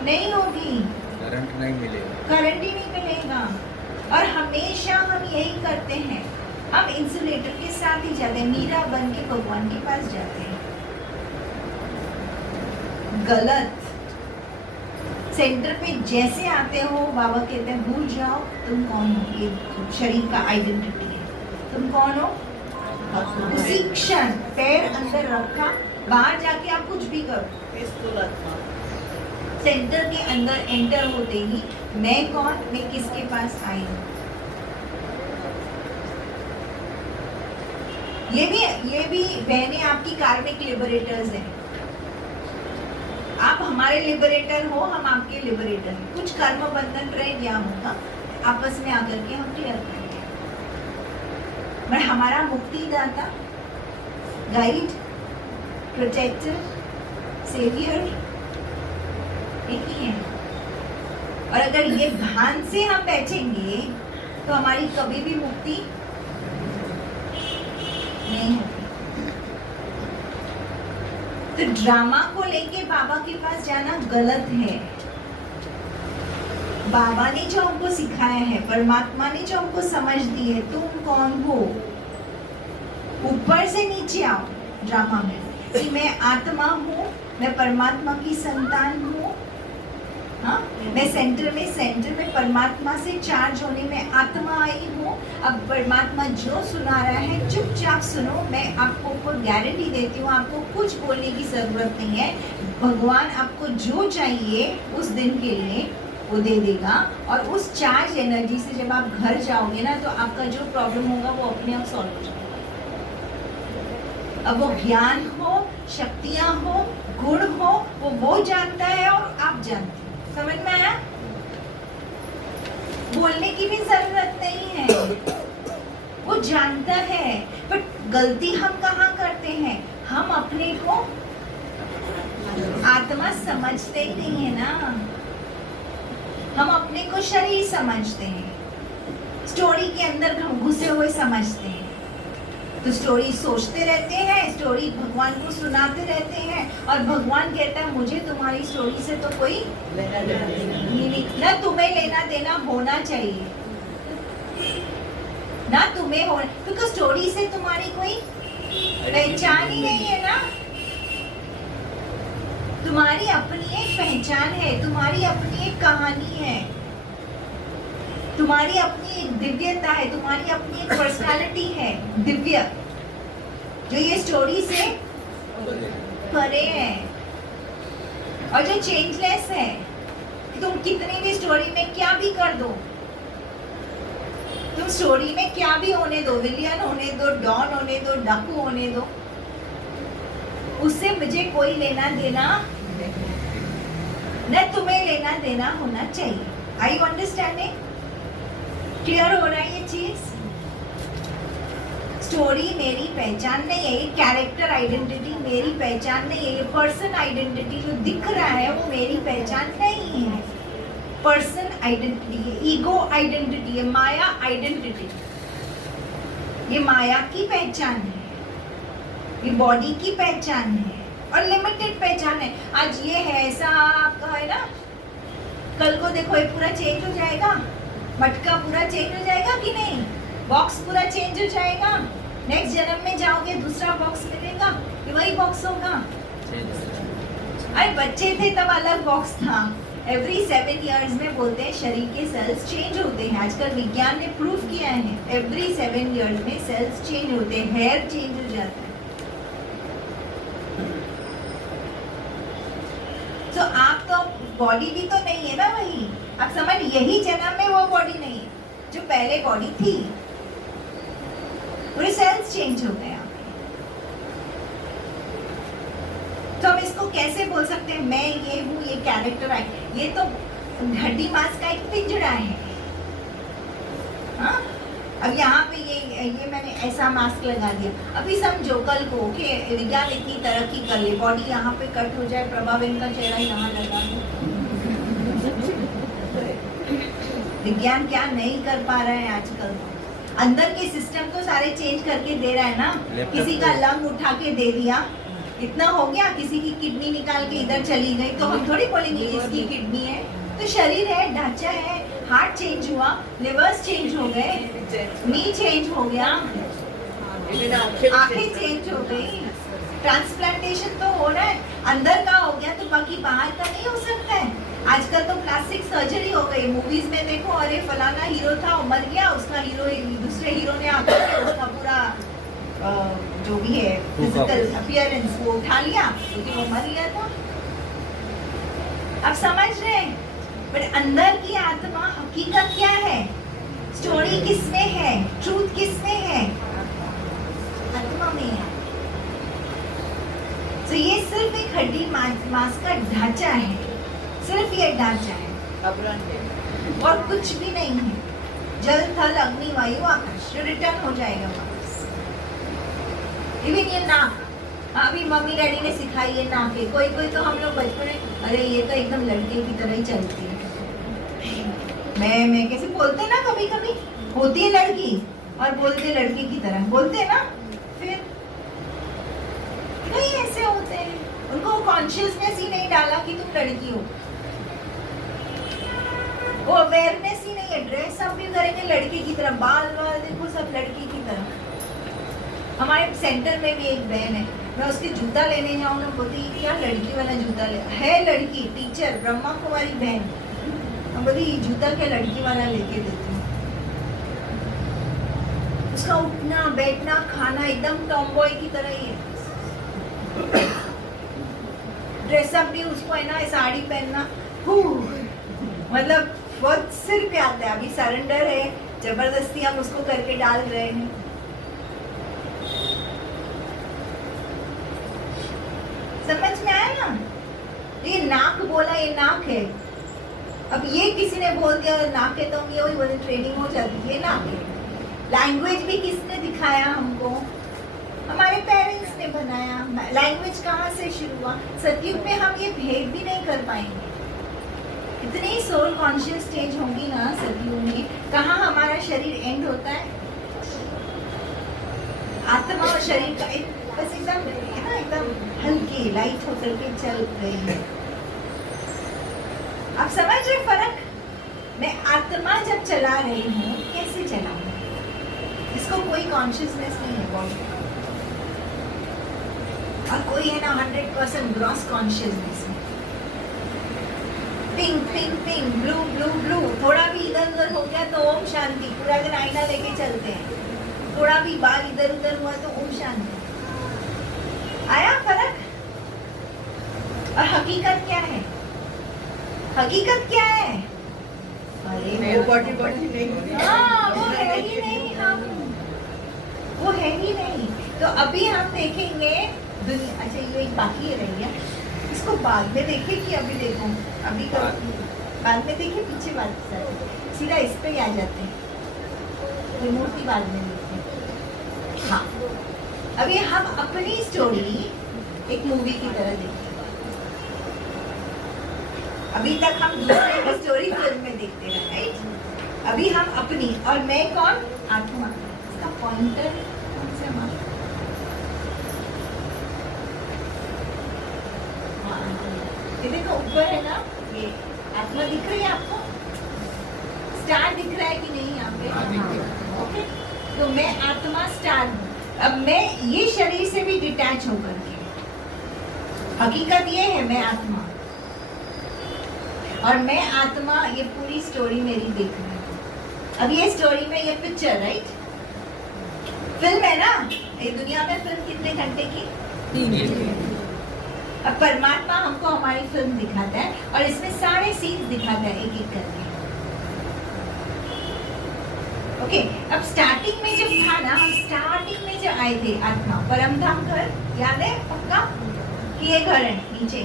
नहीं होगी, करंट नहीं मिलेगा, करंट ही नहीं मिलेगा। और हमेशा हम यही करते हैं, हम इंसुलेटर के साथ ही जाते हैं, मीरा बन के भगवान के पास जाते हैं। गलत। सेंटर पे जैसे आते हो, बाबा कहते हैं भूल जाओ तुम कौन हो, ये शरीर का आइडेंटिटी है, तुम कौन हो। उसी क्षण पैर अंदर रखा, बाहर जाके आप कुछ भी करो, पीसफुल आत्मा। सेंटर के अंदर एंटर होते ही मैं कौन, मैं किसके पास आई हूँ। ये भी बहनें आपकी कार्मिक लिबरेटर्स हैं। आप हमारे लिबरेटर हो, हम आपके लिबरेटर हैं। कुछ कर्म बंधन रह गया होगा, आपस में आकर के हम क्लियर करेंगे। पर हमारा मुक्तिदाता, गाइड, प्रोटेक्टर, सेवियर एक ही है। और अगर ये भान से हम बैठेंगे तो हमारी कभी भी मुक्ति नहीं होगी। तो ड्रामा को लेके बाबा के पास जाना गलत है। बाबा ने जो हमको सिखाया है, परमात्मा ने जो हमको समझ दी है, तुम कौन हो, ऊपर से नीचे आओ ड्रामा में कि मैं आत्मा हूँ, मैं परमात्मा की संतान हूँ। हाँ, मैं सेंटर में परमात्मा से चार्ज होने में आत्मा आई हूँ। अब परमात्मा जो सुना रहा है चुपचाप सुनो। मैं आपको कोई गारंटी देती हूँ, आपको कुछ बोलने की जरूरत नहीं है। भगवान आपको जो चाहिए उस दिन के लिए वो दे देगा। और उस चार्ज एनर्जी से जब आप घर जाओगे ना, तो आपका जो प्रॉब्लम होगा वो अपने आप सॉल्व हो जाएगा। अब वो ज्ञान हो, शक्तियाँ हो, गुण हो, वो जानता है और आप जानते हैं। समझ में आया? बोलने की भी जरूरत नहीं है, वो जानता है। बट गलती हम कहाँ करते हैं, हम अपने को आत्मा समझते ही नहीं है ना, हम अपने को शरीर समझते हैं, स्टोरी के अंदर हम घुसे हुए समझते हैं। तो स्टोरी सोचते रहते हैं, स्टोरी भगवान को सुनाते रहते हैं, और भगवान कहता है मुझे तुम्हारी स्टोरी से तो कोई लेना देना नहीं, ना तुम्हें लेना देना होना चाहिए, ना तुम्हें हो, क्योंकि स्टोरी से तुम्हारी कोई पहचान ही नहीं है ना। तुम्हारी अपनी एक पहचान है, तुम्हारी अपनी एक कहानी है, तुम्हारी अपनी एक दिव्यता है, तुम्हारी अपनी एक पर्सनालिटी है दिव्य, जो ये स्टोरी से परे है और जो चेंजलेस है। तुम कितनी भी स्टोरी में क्या भी कर दो, तुम स्टोरी में क्या भी होने दो, विलियन होने दो, डॉन होने दो, डाकू होने दो, उससे मुझे कोई लेना देना न तुम्हें लेना देना होना चाहिए। आई अंडरस्टैंडिंग? क्लियर हो रहा है ये चीज? स्टोरी मेरी पहचान नहीं है, ये कैरेक्टर आइडेंटिटी मेरी पहचान नहीं है, ये पर्सन आइडेंटिटी जो दिख रहा है वो मेरी पहचान नहीं है। पर्सन आइडेंटिटी है, ईगो आइडेंटिटी है, माया आइडेंटिटी, ये माया की पहचान है, ये बॉडी की पहचान है और लिमिटेड पहचान है। आज ये है, ऐसा आपका है ना, कल को देखो ये पूरा चेंज हो जाएगा, मटका पूरा चेंज हो जाएगा कि नहीं, बॉक्स पूरा चेंज हो जाएगा, नेक्स्ट जन्म में जाओगे दूसरा बॉक्स मिलेगा कि वही बॉक्स होगा? अरे बच्चे थे तब अलग बॉक्स था। एवरी 7 years में बोलते हैं शरीर के सेल्स चेंज होते हैं। आजकल विज्ञान ने प्रूव किया है एवरी 7 years में सेल्स चेंज होते हैं, हेयर चेंज हो जाता है। तो आप तो बॉडी भी तो नहीं है ना वही, आप समझ, यही जन्म में वो बॉडी नहीं है जो पहले बॉडी थी, पूरे सेल्स चेंज हो गए। तो हम इसको कैसे बोल सकते हैं मैं ये हूँ, ये कैरेक्टर है? ये तो हड्डी मांस का एक पिंजरा है। हाँ? अब यहाँ पे ये मैंने ऐसा मास्क लगा दिया। अभी समझो कल को कि विज्ञान इतनी तरक्की कर ले, बॉडी यहाँ पे कट हो जाए, प्रभावेन का चेहरा यहाँ लगा दो। विज्ञान क्या नहीं कर पा रहा है आजकल। अंदर के सिस्टम तो सारे चेंज करके दे रहा है ना। किसी का लंग उठा के दे दिया, इतना हो गया। किसी की किडनी निकाल के इधर चली गई तो हम थोड़ी बोलेंगे इसकी किडनी है। तो शरीर है, ढांचा है, हार्ट चेंज हुआ, लिवर्स चेंज हो गए, नी चेंज हो गया, आंखें चेंज हो गई, ट्रांसप्लांटेशन तो हो रहा है। अंदर का हो गया तो बाकी बाहर का नहीं हो सकता है। आजकल तो प्लास्टिक सर्जरी हो गई। मूवीज में देखो, अरे फलाना हीरो था, वो मर गया, उसका हीरो दूसरे हीरो ने आकर के उसका पूरा जो भी है फिजिकल अपीयरेंस वो उठा लिया क्योंकि वो मर गया था। अब समझ रहे हैं? पर अंदर की आत्मा हकीकत क्या है? स्टोरी किसमें है? ट्रूथ किसमें है? आत्मा में है। तो ये सिर्फ एक हड्डी मांस का ढांचा है, सिर्फ ये ढांचा है और कुछ भी नहीं है। जल थल अग्नि वायु आकाश जो रिटर्न हो जाएगा वापस। इवन ये नाक, अभी मम्मी डैडी ने सिखाई है नाक है। कोई कोई तो हम लोग बचपन में अरे ये तो एकदम लड़के की तरह ही चलती है। मैं कैसे बोलते ना, कभी कभी होती है लड़की और बोलते लड़के की तरह बोलते हैं ना। फिर नहीं ऐसे होते हैं, उनको कॉन्शियसनेस ही नहीं डाला कि तुम लड़की हो, वो अवेयरनेस ही नहीं है। ड्रेस अप भी करेंगे लड़के की तरह, बाल वाल देखो सब लड़की की तरह। हमारे सेंटर में भी एक बहन है, मैं उसके जूता लेने जाऊँ ना, बोलती क्या लड़की वाला जूता ले है। लड़की टीचर, ब्रह्मा कुमारी बहन, हम बोलती ये जूता क्या लड़की वाला लेके देती हूँ। उसका उठना बैठना खाना एकदम टॉमबॉय की तरह ही है। ड्रेसअप भी उसको है ना, साड़ी पहनना मतलब बहुत सिर पे आता है। अभी सरेंडर है, जबरदस्ती हम उसको करके डाल रहे हैं। समझ में आया ना? ये नाक बोला, ये नाक है। अब ये किसी ने बोल दिया नाक है तो हम ये वही बोले, ट्रेनिंग हो जाती है नाक है। लैंग्वेज भी किसने दिखाया हमको? हमारे पेरेंट्स ने बनाया। लैंग्वेज कहाँ से शुरू हुआ? सतयुग में हम ये भेद भी नहीं कर पाएंगे। इतनी सोल कॉन्शियस स्टेज होंगी ना सतयुग में। कहाँ हमारा शरीर एंड होता है? आत्मा और शरीर का एक बस एकदम है ना, एकदम हल्के लाइट होकर के चल रहे हैं। आप समझ रहे फर्क? मैं आत्मा जब चला रही हूँ कैसे चलाऊँ? इसको कोई कॉन्शियसनेस नहीं है बॉडी, और कोई है ना 100% ग्रॉस कॉन्शियसनेस में। Pink pink pink, blue blue blue, थोड़ा भी इधर उधर हो गया तो ओम शांति। पूरा दिन आईना लेके चलते हैं, थोड़ा भी बाल इधर उधर हुआ तो ओम शांति। आया फर्क? और हकीकत क्या है? हकीकत क्या है? अरे वो बॉडी नहीं, हाँ वो है ही नहीं, हम वो है ही नहीं। तो अभी हम देखेंगे दुनिया। अच्छा ये एक बाकी रह गया, इसको बाद में देखे कि अभी देखो? अभी का बाद में देखे, पीछे बात सीधा इस पे आ जाते हैं, रिमोट की बाद में देखते हैं। हाँ अभी हम अपनी स्टोरी एक मूवी की तरह देखते हैं। अभी तक हम दूसरे की स्टोरी फिल्म में देखते हैं, राइट? अभी हम अपनी, और मैं कौन? आत्मा। इसका पॉइंटर कौन सा हमारा? ये देखो ऊपर है ना, ये आत्मा दिख रही है आपको? स्टार दिख रहा है कि नहीं यहाँ पे? ओके, तो मैं आत्मा स्टार हूँ। अब मैं ये शरीर से भी डिटैच होकर के, हकीकत ये है मैं आत्मा, और मैं आत्मा, ये पूरी स्टोरी मेरी देख रही हूँ। अब ये स्टोरी में ये पिक्चर, राइट, फिल्म है ना, ये दुनिया में फिल्म कितने घंटे की? 3 अब परमात्मा हमको हमारी फिल्म दिखाता है और इसमें सारे सीन्स दिखाता है एक एक करके। ओके, अब स्टार्टिंग में जब था ना, हम स्टार्टिंग में जब आए थे आत्मा, परमधाम घर याद है पक्का कि ये घर है नीचे,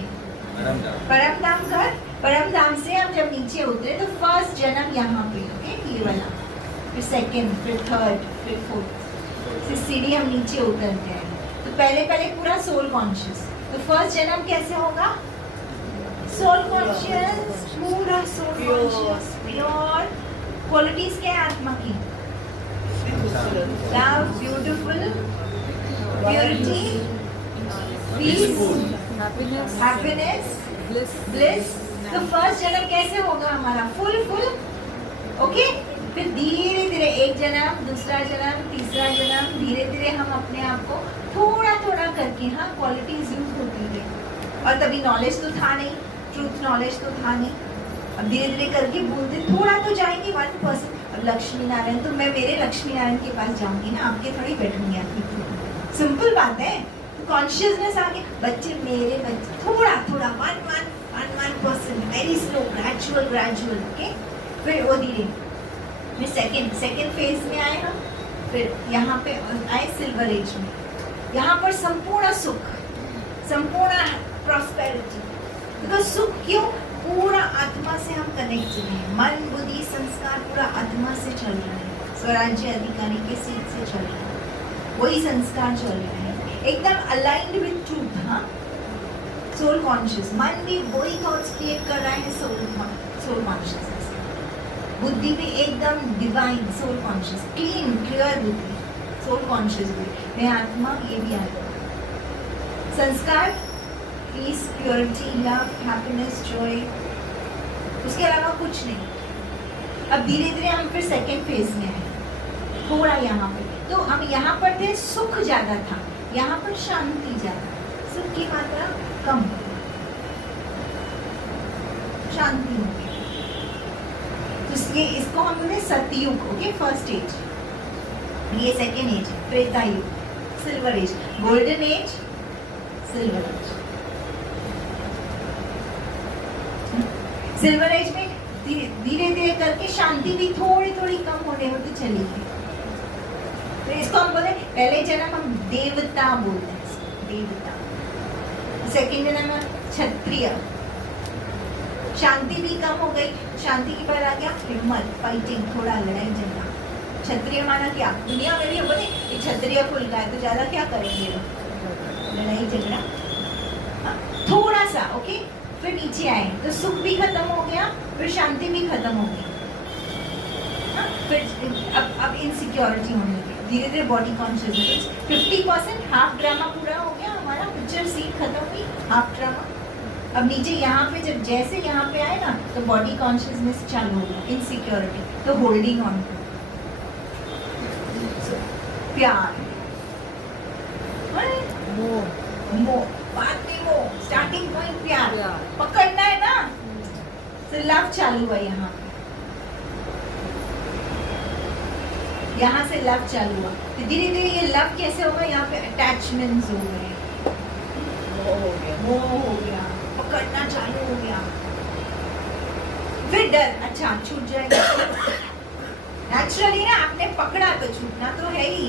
परमधाम घर, परमधाम से हम जब नीचे उतरे तो फर्स्ट जन्म यहाँ पे, ओके, ये वाला, फिर सेकंड, फिर थर्ड, फिर फोर्थ, फिर सीढ़ी हम नीचे उतरते हैं। तो पहले पूरा सोल कॉन्शियस, तो फर्स्ट जन्म कैसे होगा? सोल कॉन्शियस, पूरा सोल कॉन्शियस, प्योर। क्वालिटीज क्या है आत्मा की? Love, beautiful, purity, peace, happiness, bliss. तो फर्स्ट जन्म कैसे होगा हमारा? Full, okay. फिर धीरे धीरे एक जन्म, दूसरा जन्म, तीसरा जन्म, धीरे धीरे हम अपने आप को थोड़ा करके, हाँ, क्वालिटीज यूज होती गई। और तभी नॉलेज तो था नहीं, ट्रूथ नॉलेज तो था नहीं। अब धीरे धीरे करके बोलते थोड़ा तो जाएंगे 1%। अब लक्ष्मी नारायण, तो मैं मेरे लक्ष्मी नारायण के पास जाऊंगी ना, आपके थोड़ी बैठूंगी आपकी। सिंपल बात है। तो कॉन्शियसनेस आगे, बच्चे मेरे बच्चे, थोड़ा 1%, वेरी स्लो, ग्रेजुअल, ओके। फिर वो धीरे, फिर सेकेंड फेज में आए हम, फिर यहाँ पे आए सिल्वर एज में। यहाँ पर संपूर्ण सुख, संपूर्ण प्रॉस्पेरिटी। बिकॉज सुख क्यों? पूरा आत्मा से हम कनेक्ट हैं, मन, बुद्धि, संस्कार पूरा आत्मा से चल रहा है, स्वराज्य अधिकारी के सीट से चल रहा है, वही संस्कार चल रहे हैं, एकदम अलाइंड विद ट्रूथ। हाँ, सोल कॉन्शियस, मन भी वही थॉट्स क्रिएट कर रहा है, सोल कॉन्शियसनेस। बुद्धि भी एकदम divine, soul conscious, clean, clear बुद्धि, सोल कॉन्शियस बुद्धि। मैं आत्मा, ये भी आत्मा। संस्कार, peace, purity, love, happiness, joy, उसके अलावा कुछ नहीं। अब धीरे धीरे हम फिर सेकेंड फेज में आए, थोड़ा यहाँ पे, तो हम यहाँ पर थे, सुख ज्यादा था, यहाँ पर शांति ज्यादा, सुख की मात्रा कम, शांति हो गई। तो ये इसको हम बोले सतयुग, ओके, फर्स्ट एज। ये second age, Treta Yug, silver age, golden age, silver age. Silver age में धीरे धीरे करके शांति भी थोड़ी कम होने होती चली गई। तो इसको हम बोले, पहले जन्म हम देवता बोलते हैं, देवता। सेकेंड जन्म क्षत्रिय, शांति भी कम हो गई, शांति के बाद आ गया हिम्मत, फाइटिंग, थोड़ा लड़ाई झगड़ा। क्षत्रिय माना क्या? दुनिया में भी हम बोले ये क्षत्रिय कुल का है, तो ज्यादा क्या करेंगे लोग? लड़ाई झगड़ा, थोड़ा सा, ओके। फिर नीचे आए तो सुख भी खत्म हो गया, फिर शांति भी खत्म हो गई। फिर अब इनसिक्योरिटी होने लगी, धीरे धीरे बॉडी कॉन्शियसनेस। 50% हाफ ड्रामा पूरा हो गया हमारा, पिक्चर सीन खत्म हुई, हाफ ड्रामा। अब नीचे यहाँ पे जब जैसे यहाँ पे आए ना, तो बॉडी कॉन्शियसनेस चालू हो गया, इनसिक्योरिटी, तो होल्डिंग ऑन, प्यार, मोह, बाद में वो स्टार्टिंग पॉइंट प्यार, पकड़ना है ना, तो लव चालू हुआ यहाँ पे, यहाँ से लव चालू हुआ। तो धीरे धीरे ये लव कैसे होगा? यहाँ पे अटैचमेंट्स हो गए, मोह हो गया, पकड़ना चालू हो गया, फिर डर, अच्छा छूट जाएगा। नेचुरली ना, आपने पकड़ा तो छूटना तो है ही,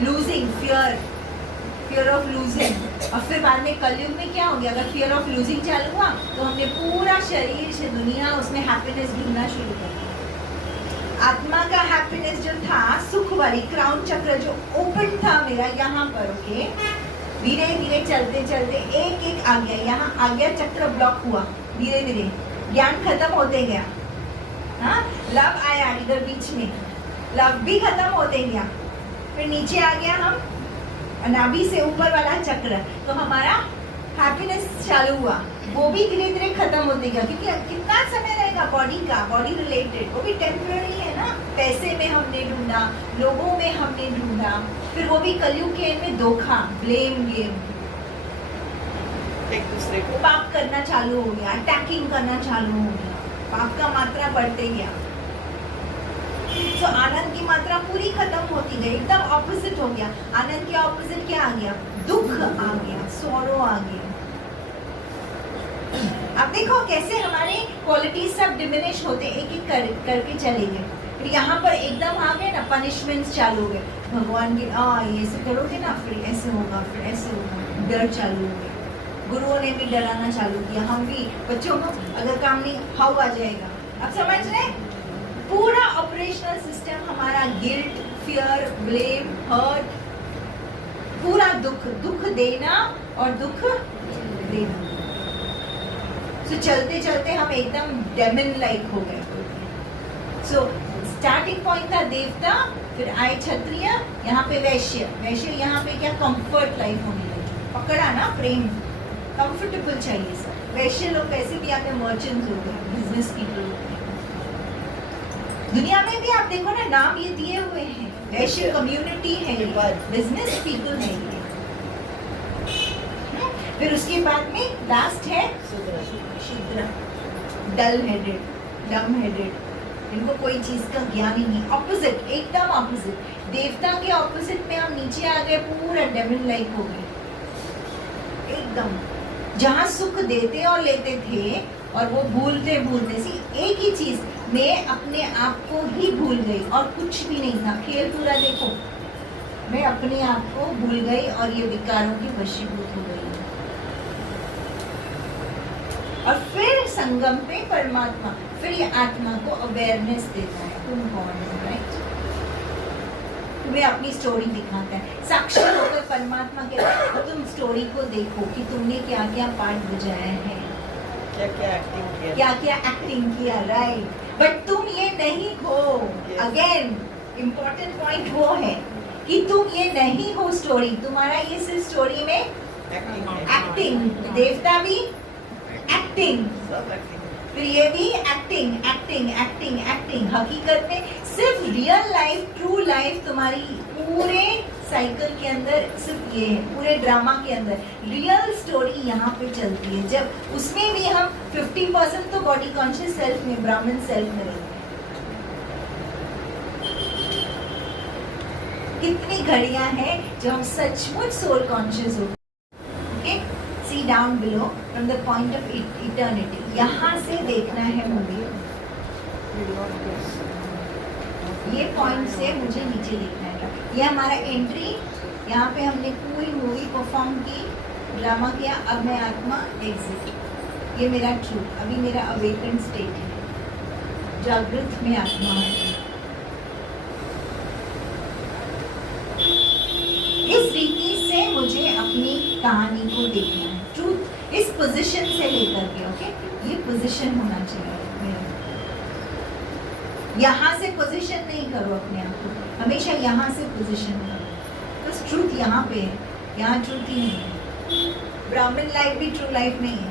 लूजिंग, फियर ऑफ लूजिंग। और फिर बाद में कलयुग में क्या हो गया? अगर फियर ऑफ लूजिंग चालू हुआ तो हमने पूरा शरीर से दुनिया, उसमें हैप्पीनेस ढूंढना शुरू कर दिया। आत्मा का हैप्पीनेस जो था, सुख वाली क्राउन चक्र जो ओपन था मेरा यहाँ पर, ओके, धीरे धीरे चलते चलते एक एक आ गया, यहाँ आ गया, चक्र ब्लॉक हुआ, धीरे धीरे ज्ञान खत्म होते गया। हाँ, लव आया इधर बीच में, लव भी खत्म होते गया। फिर नीचे आ गया हम, नाभि से ऊपर वाला चक्र, तो हमारा हैप्पीनेस चालू हुआ, वो भी धीरे धीरे खत्म होते गया, क्योंकि कितना समय रहेगा बॉडी का, बॉडी रिलेटेड, वो भी टेम्पररी है ना। पैसे में हमने ढूंढा, लोगों में हमने ढूंढा, फिर वो भी कलयुग के end में धोखा, ब्लेम गेम, एक दूसरे को पाप करना चालू हो गया, अटैकिंग करना चालू हो गया, पाप का मात्रा बढ़ते गया। तो आनंद की मात्रा पूरी खत्म होती गई, एकदम ऑपोजिट हो गया। आनंद के ऑपोजिट क्या आ गया? दुख आ गया, सोरो आ गया। अब देखो कैसे हमारे क्वालिटीज सब डिमिनिश होते, एक एक करके चले गए। फिर यहाँ पर एकदम आ गए ना, पनिशमेंट्स चालू हो गए। भगवान के ये ऐसे करोगे ना, फिर ऐसे होगा, फिर ऐसे होगा, डर चालू हो गया। गुरुओं ने भी डराना चालू किया, हम भी बच्चों को अगर काम नहीं हाउ आ जाएगा। अब समझ रहे, पूरा ऑपरेशनल सिस्टम हमारा गिल्ट, फियर, ब्लेम, हर्ट, पूरा दुख, दुख देना और दुख देना। तो चलते चलते हम एकदम डेमन लाइक हो गए। सो स्टार्टिंग पॉइंट था देवता, फिर आए क्षत्रिय, यहाँ पे वैश्य, वैश्य यहाँ पे क्या कंफर्ट लाइफ होने लगी, पकड़ा ना, प्रेम, कंफर्टेबल चाहिए सब। वैश्य लोग वैसे भी आते मर्चेंट्स हो गए, बिजनेस पीपल हो गए। दुनिया में भी आप देखो ना, नाम ये दिए हुए हैं, वैश्य कम्युनिटी है, बिजनेस पीपल है ये। फिर उसके बाद में लास्ट है शूद्र, डल हेडेड, डम हेडेड, इनको कोई चीज का ज्ञान ही नहीं, ऑपोजिट, एकदम ऑपोजिट। देवता के ऑपोजिट में हम नीचे आ गए, पूरा डेमन लाइक हो गए एकदम। जहाँ सुख देते और लेते थे और वो भूलते भूलते सी एक ही चीज, मैं अपने आप को ही भूल गई और कुछ भी नहीं था। खेल पूरा देखो, मैं अपने आप को भूल गई और ये विकारों की वशीभूत हो गई। और फिर संगम पे परमात्मा, फिर ये आत्मा को अवेयरनेस देता है, तुम कौन हो, राइट? तुम्हें अपनी स्टोरी दिखाता है, साक्षी होकर परमात्मा कहता है तुम स्टोरी को देखो कि तुमने क्या क्या पार्ट बजाया है, क्या क्या एक्टिंग किया, क्या क्या एक्टिंग किया, राइट? बट तुम ये नहीं हो। अगेन इम्पोर्टेंट पॉइंट वो है कि तुम ये नहीं हो स्टोरी, तुम्हारा ये सिर्फ स्टोरी में एक्टिंग। देवता भी एक्टिंग, सब एक्टिंग, फिर ये भी एक्टिंग, एक्टिंग, एक्टिंग, एक्टिंग। हकीकत में सिर्फ रियल लाइफ, ट्रू लाइफ तुम्हारी पूरे साइकिल के अंदर सिर्फ ये है, पूरे ड्रामा के अंदर रियल स्टोरी यहाँ पे चलती है। जब उसमें भी हम 50% तो बॉडी कॉन्शियस सेल्फ में, ब्राह्मण सेल्फ में रहते हैं। कितनी घड़ियां हैं जो हम सचमुच सोल कॉन्शियस हो। Okay, see down below from the point of eternity, यहाँ से देखना है मूवी, ये पॉइंट से मुझे नीचे देखना है। ये हमारा एंट्री, यहाँ पे हमने पूरी मूवी परफॉर्म की, ड्रामा किया, अब मैं आत्मा एग्जिट। ये मेरा ट्रूथ, अभी मेरा अवेकन स्टेट है, जागृत में आत्मा है। इस रीति से मुझे अपनी कहानी को देखना है, ट्रूथ इस पोजीशन से लेकर के। ओके, ये पोजीशन होना चाहिए मेरा। यहाँ से पोजीशन नहीं करो अपने आप को, हमेशा यहाँ से पोजीशन करो। बस ट्रूथ यहाँ पे है, यहाँ ट्रूथ ही नहीं है। ब्राह्मण लाइफ भी ट्रू लाइफ नहीं है,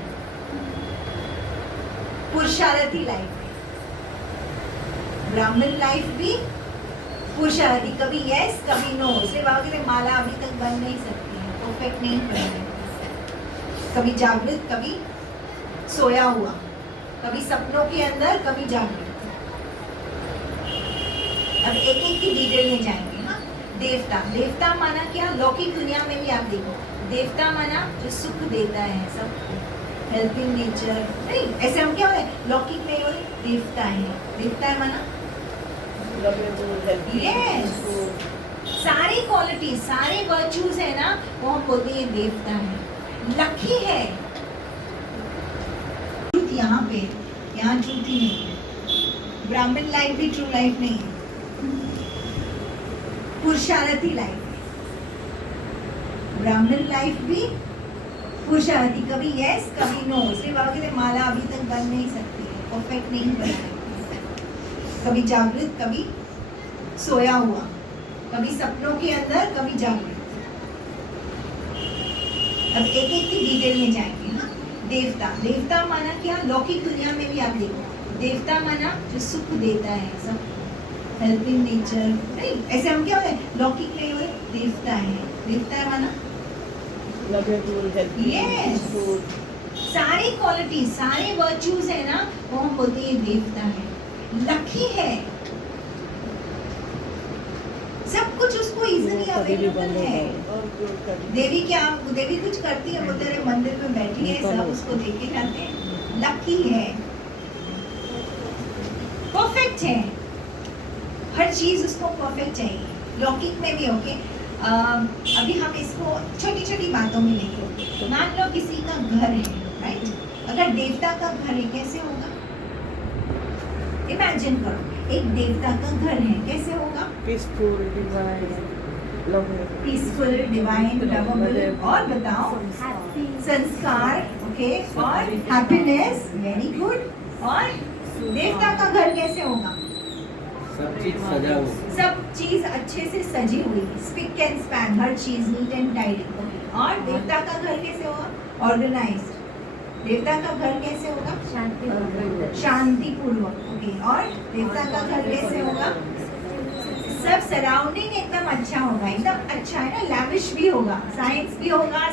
पुरुषार्थी लाइफ है। ब्राह्मण लाइफ भी पुरुषार्थी, कभी यस कभी नो, इसलिए बाबा कहते माला अभी तक बन नहीं सकती है, परफेक्ट नहीं बनेगी। कभी जागृत, कभी सोया हुआ, कभी सपनों के अंदर, कभी जागृत। अब एक एक की डिटेल में जाएंगे ना। देवता, देवता माना क्या? लौकिक दुनिया में भी आप देखो, देवता माना जो सुख देता है सबको, हेल्पिंग नेचर। नहीं, ऐसे हम क्या होते लौकिक में बोले देवता है, देवता है माना यस, सारी क्वालिटी, सारे वर्च्यूज है ना, वो हम बोलते हैं देवता है। लकी है, ट्रूथ यहाँ पे, यहाँ ट्रूथ ही नहीं है। ब्राह्मण लाइफ भी ट्रू लाइफ नहीं है, पुरुषार्थी लाइफ है। ब्राह्मण लाइफ भी पुरुषार्थी, कभी यस कभी नो, इसलिए बाबा कहते माला अभी तक बन नहीं सकती है, परफेक्ट नहीं बन सकती। कभी जागृत, कभी सोया हुआ, कभी सपनों के अंदर, कभी जागृत। अब एक एक की डिटेल में जाएंगे। हाँ, देवता, देवता माना क्या? लौकिक दुनिया में भी आप देखो, देवता माना जो सुख देता है, सब हेल्पिंग नेचर। नहीं, ऐसे हम क्या होते हैं लौकिक में हुए देवता है, देवता माना Yes. सारी क्वालिटी, सारे वर्च्यूज है ना, वो हम बोलते हैं देवता है, लकी है, सब कुछ उसको इजीली अवेलेबल है। देवी क्या, देवी कुछ करती है, बोलते रहे मंदिर में बैठी है, सब उसको देख के जाते हैं, लकी है, परफेक्ट है, हर चीज उसको परफेक्ट चाहिए। लौकिक में भी ओके। अभी हम इसको छोटी छोटी बातों में लेंगे। मान लो किसी का घर है, राइट? अगर देवता का घर है, कैसे होगा? इमेजिन करो, एक देवता का घर है, कैसे होगा? Peaceful, divine, lovely, peaceful, divine, lovable, और बताओ संस्कार, ओके, और हैप्पीनेस, वेरी गुड। और देवता का घर कैसे होगा? सब चीज सजा हो, सब चीज अच्छे से सजी हुई, स्पिक एंड स्पैन, हर चीज नीट एंड टाइडी। और देवता का घर कैसे होगा? ऑर्गेनाइज्ड। देवता का घर कैसे होगा? शांति पूर्वक, ओके। और देवता का घर कैसे होगा? सब सराउंडिंग एकदम अच्छा होगा, एकदम अच्छा है ना, लैविश भी होगा, साइंस भी होगा,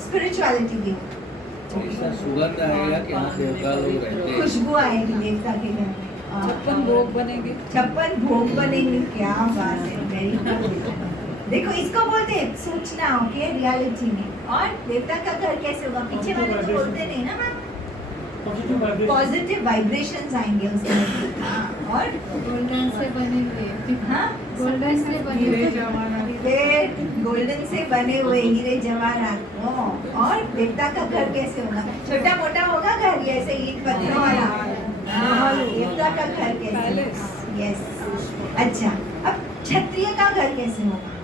स्पिरिचुअलिटी भी होगा, ऐसा सुगंध आएगा कि हाँ देवता लोग रहते हैं। खुशबू आएगी देवता के घर में। 56 भोग बनेंगे। 56 भोग बनेंगे, क्या बात है, वेरी गुड। देखो इसको बोलते हैं सोचना, ओके, रियलिटी में। और देवता का घर कैसे होगा? पीछे वाले तो बोलते नहीं ना मैम, पॉजिटिव वाइब्रेशंस आएंगे उसमें। हाँ, और गोल्डन से बने हुए, हाँ, गोल्डन से बने हीरे, गोल्डन से बने हुए हीरे जवाहरात। और देवता का घर कैसे होगा? छोटा मोटा होगा घर, जैसे ईंट पत्थर वाला। हाँ, देवता का घर कैसे? यस। अच्छा, अब क्षत्रिय का घर कैसे होगा?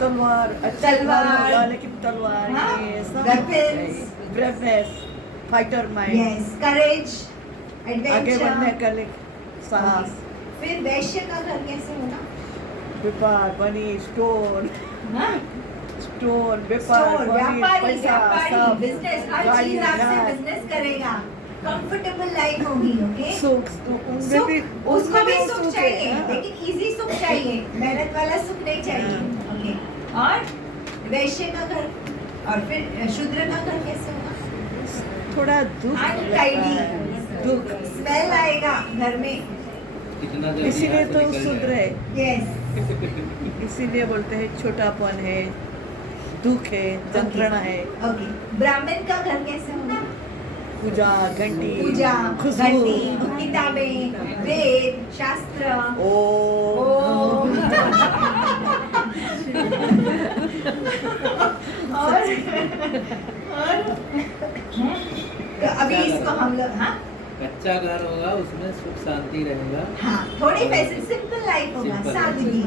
तलवार, तलवार, लेकिन तलवार, हाँ, ये सब weapons, braveness, fighter mind, yes, courage, आगे बढ़ने एडवेंचर। का साहस, फिर वैश्य का घर कैसे होगा? व्यापार, बनी, स्टोर, हाँ, स्टोर, व्यापार, स्टोर, बनी, व्यापारी, पैसा, व्यापारी, सब, बिजनेस, हर गाड़ी, चीज आपसे जहाज, बिजनेस करेगा, कंफर्टेबल लाइफ होगी, ओके। सुख, सुख, उसको भी सुख चाहिए, हाँ। लेकिन इजी सुख चाहिए, मेहनत वाला सुख नहीं चाहिए, ओके। और वैश्य का घर, और फिर शूद्र का घर कैसे होगा? थोड़ा दुख अनटाइडी, लगता है, दुख, स्मेल आएगा घर में, कितना जल्दी इसीलिए यहाँ से तो निकल शुद्र जाए। है, यस, इसीलिए बोलते हैं छोटापन है, दुख है, जंत्रणा है, ओके। ब्राह्मण का घर कैसे होगा? पूजा, घंटी, पूजा, खुशबू, घंटी, किताबें, वेद, शास्त्र, ओम, और तो अभी इसको हम लोग, हाँ कच्चा घर होगा, उसमें सुख शांति रहेगा। हाँ, थोड़ी पैसे, सिंपल लाइफ होगा, Simple. सादगी,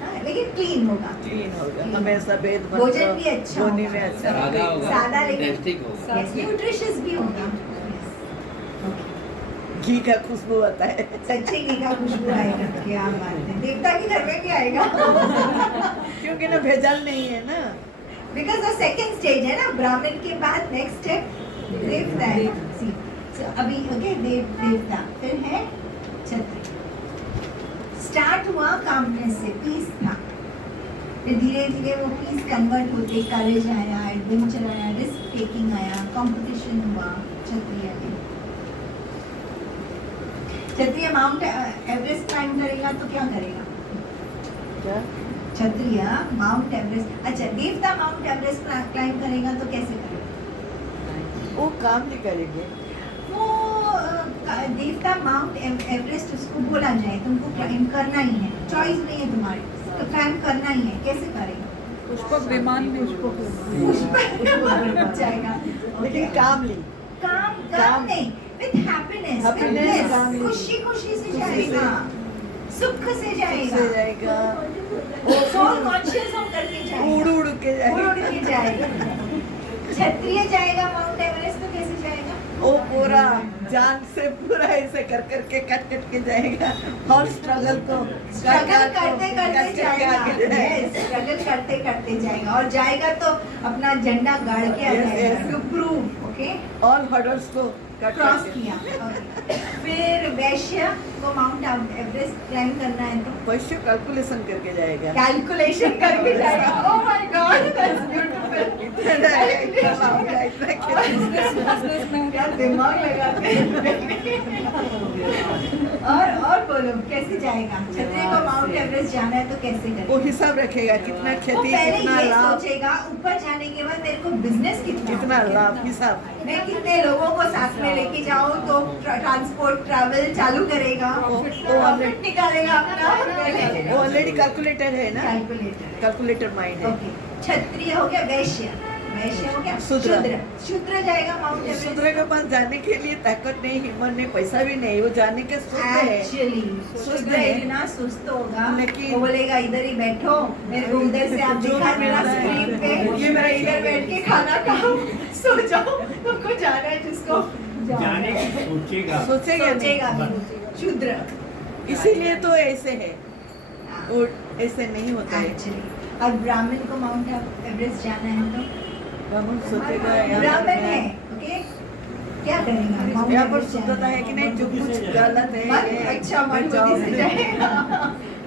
हाँ, लेकिन क्लीन होगा, क्लीन होगा, हमेशा भेद मत भोजन भी अच्छा बोनी होगा। में अच्छा सादा होगा, सादा लेकिन टेस्टिंग होगा। न्यूट्रिशियस भी होगा। घी का खुशबू आता है, सच्चे घी का खुशबू आएगा, क्या बात है, देवता के घर में भी आएगा। क्योंकि ना भेजल नहीं है ना, बिकॉज वो सेकंड स्टेज है ना, ब्राह्मण के बाद नेक्स्ट स्टेप देवता है। See, so अभी ओके, देवता, फिर है क्षत्रिय। स्टार्ट हुआ कामनेस से, पीस था, फिर धीरे धीरे वो पीस कन्वर्ट होते, करेज आया, एडवेंचर आया, रिस्क टेकिंग आया, कंपटीशन हुआ क्षत्रिय में। क्षत्रिय माउंट एवरेस्ट क्लाइम करेगा तो क्या करेगा? क्या क्षत्रिय माउंट एवरेस्ट, अच्छा देवता माउंट एवरेस्ट क्लाइम करेगा तो कैसे करेगा? वो काम नहीं करेंगे, वो देवता माउंट एवरेस्ट उसको बोला जाए तुमको क्लाइम करना ही है, चॉइस नहीं है तुम्हारे, तो क्लाइम करना ही है, कैसे करेगा? पुष्पक विमान भी उसको जाएगा, लेकिन काम ली, काम नहीं, विद हैप्पीनेस, Happiness, काम ली। खुशी खुशी से जाएगा, सुख से जाएगा, से जाएगा, सोल कॉन्शियस होकर के उड़ जाएगा, उड़ के उड़ उड़ जाएगा, के जाएगा। क्षत्रिय जाएगा माउंट एवरेस्ट तो कैसे जाएगा? वो पूरा जान से पूरा ऐसे कर करके कट के जाएगा और स्ट्रगल को स्ट्रगल करते करते आगे जाएगा, स्ट्रगल करते करते जाएगा और जाएगा तो अपना झंडा गाड़ के आ Yes, जाएगा yes. To prove, okay, all hurdles को क्रॉस किया। Okay. फिर वैश्य को माउंट एवरेस्ट क्लाइम करना है तो वैश्य कैलकुलेशन करके जाएगा। कैलकुलेशन करके जाएगा। Oh my God, that's beautiful. इतना बिजनेसमैन क्या दिमाग लगाते हैं। और बोलो कैसे जाएगा? क्षत्रिय को माउंट एवरेस्ट जाना है तो कैसे वो करेगा? हिसाब रखेगा कितना वो क्षति, पहले कितना ये लाभ, सोचेगा ऊपर जाने के बाद मेरे को बिजनेस कितना लाभ हिसाब। मैं कितने लोगों को साथ में लेके जाऊँ तो ट्रांसपोर्ट ट्रैवल चालू करेगा, प्रॉफिट निकालेगा अपना पहले। वो ऑलरेडी कैलकुलेटर है ना, कैलकुलेटर। कैलकुलेटर माइंड है। ओके, क्षत्रिय हो गया, वैश्य, वैश्य हो गया, शूद्र। शूद्र जाएगा माउंट एवरेस्ट। शूद्र के पास जाने के लिए ताकत नहीं, हिम्मत नहीं, पैसा भी नहीं, वो जाने के सुस्त है। एक्चुअली सुस्त शूद्र है। इतना सुस्त होगा, लेकिन- वो बोलेगा इधर ही बैठो, मेरे को उधर से आप जो दिखा भी मेरा मिलता है, स्क्रीन पे, ये मैं मेरा इधर बैठ के खाना खाऊं, सो जाओ, तुमको जाना है जिसको जाने की सोचेगा। सोचेगा सोचेगा नहीं। भी शूद्र। इसीलिए तो ऐसे है, वो ऐसे नहीं होता है। एक्चुअली और ब्राह्मण को माउंट एवरेस्ट जाना है तो ब्राह्मण सोचेगा यहाँ ब्राह्मण पर है, ओके, क्या करेगा? माउंट यहाँ पर एवरेस्ट शुद्धता जाना है कि नहीं, जो कुछ गलत है मन ये अच्छा मन जाओ। बुद्धि से जाएगा।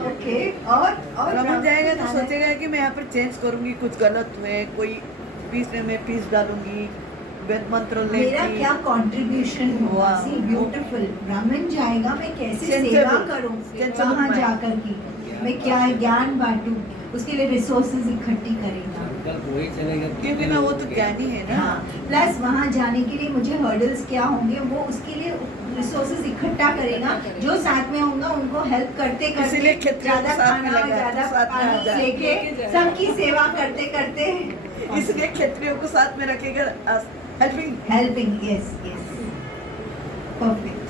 ओके, और ब्राह्मण जाएगा तो जाना है। सोचेगा कि मैं यहाँ पर चेंज करूंगी, कुछ गलत में कोई पीस में मैं पीस डालूंगी, वेद मंत्र मेरा लेंगी। क्या कंट्रीब्यूशन होगा? वाह। सी ब्यूटीफुल। ब्राह्मण जाएगा, मैं कैसे Sensible. सेवा करूं, Sensible कहाँ mind. जाकर की मैं क्या ज्ञान बांटूं, उसके लिए रिसोर्सेज इकट्ठी करेगा। कल वही चलेगा क्योंकि ना वो तो ज्ञानी है ना। हाँ, प्लस वहाँ जाने के लिए मुझे हर्डल्स क्या होंगे, वो उसके लिए रिसोर्सेज इकट्ठा करेगा, जो साथ में होंगे उनको हेल्प करते इसीलिए करते क्षत्रिय को ज्यादा साथ में खाना लगा, ज्यादा साथ में आ पानी जा। लेके सबकी सेवा करते करते इसलिए क्षत्रियों को साथ में रखेगा, helping. Helping. Yes yes, perfect.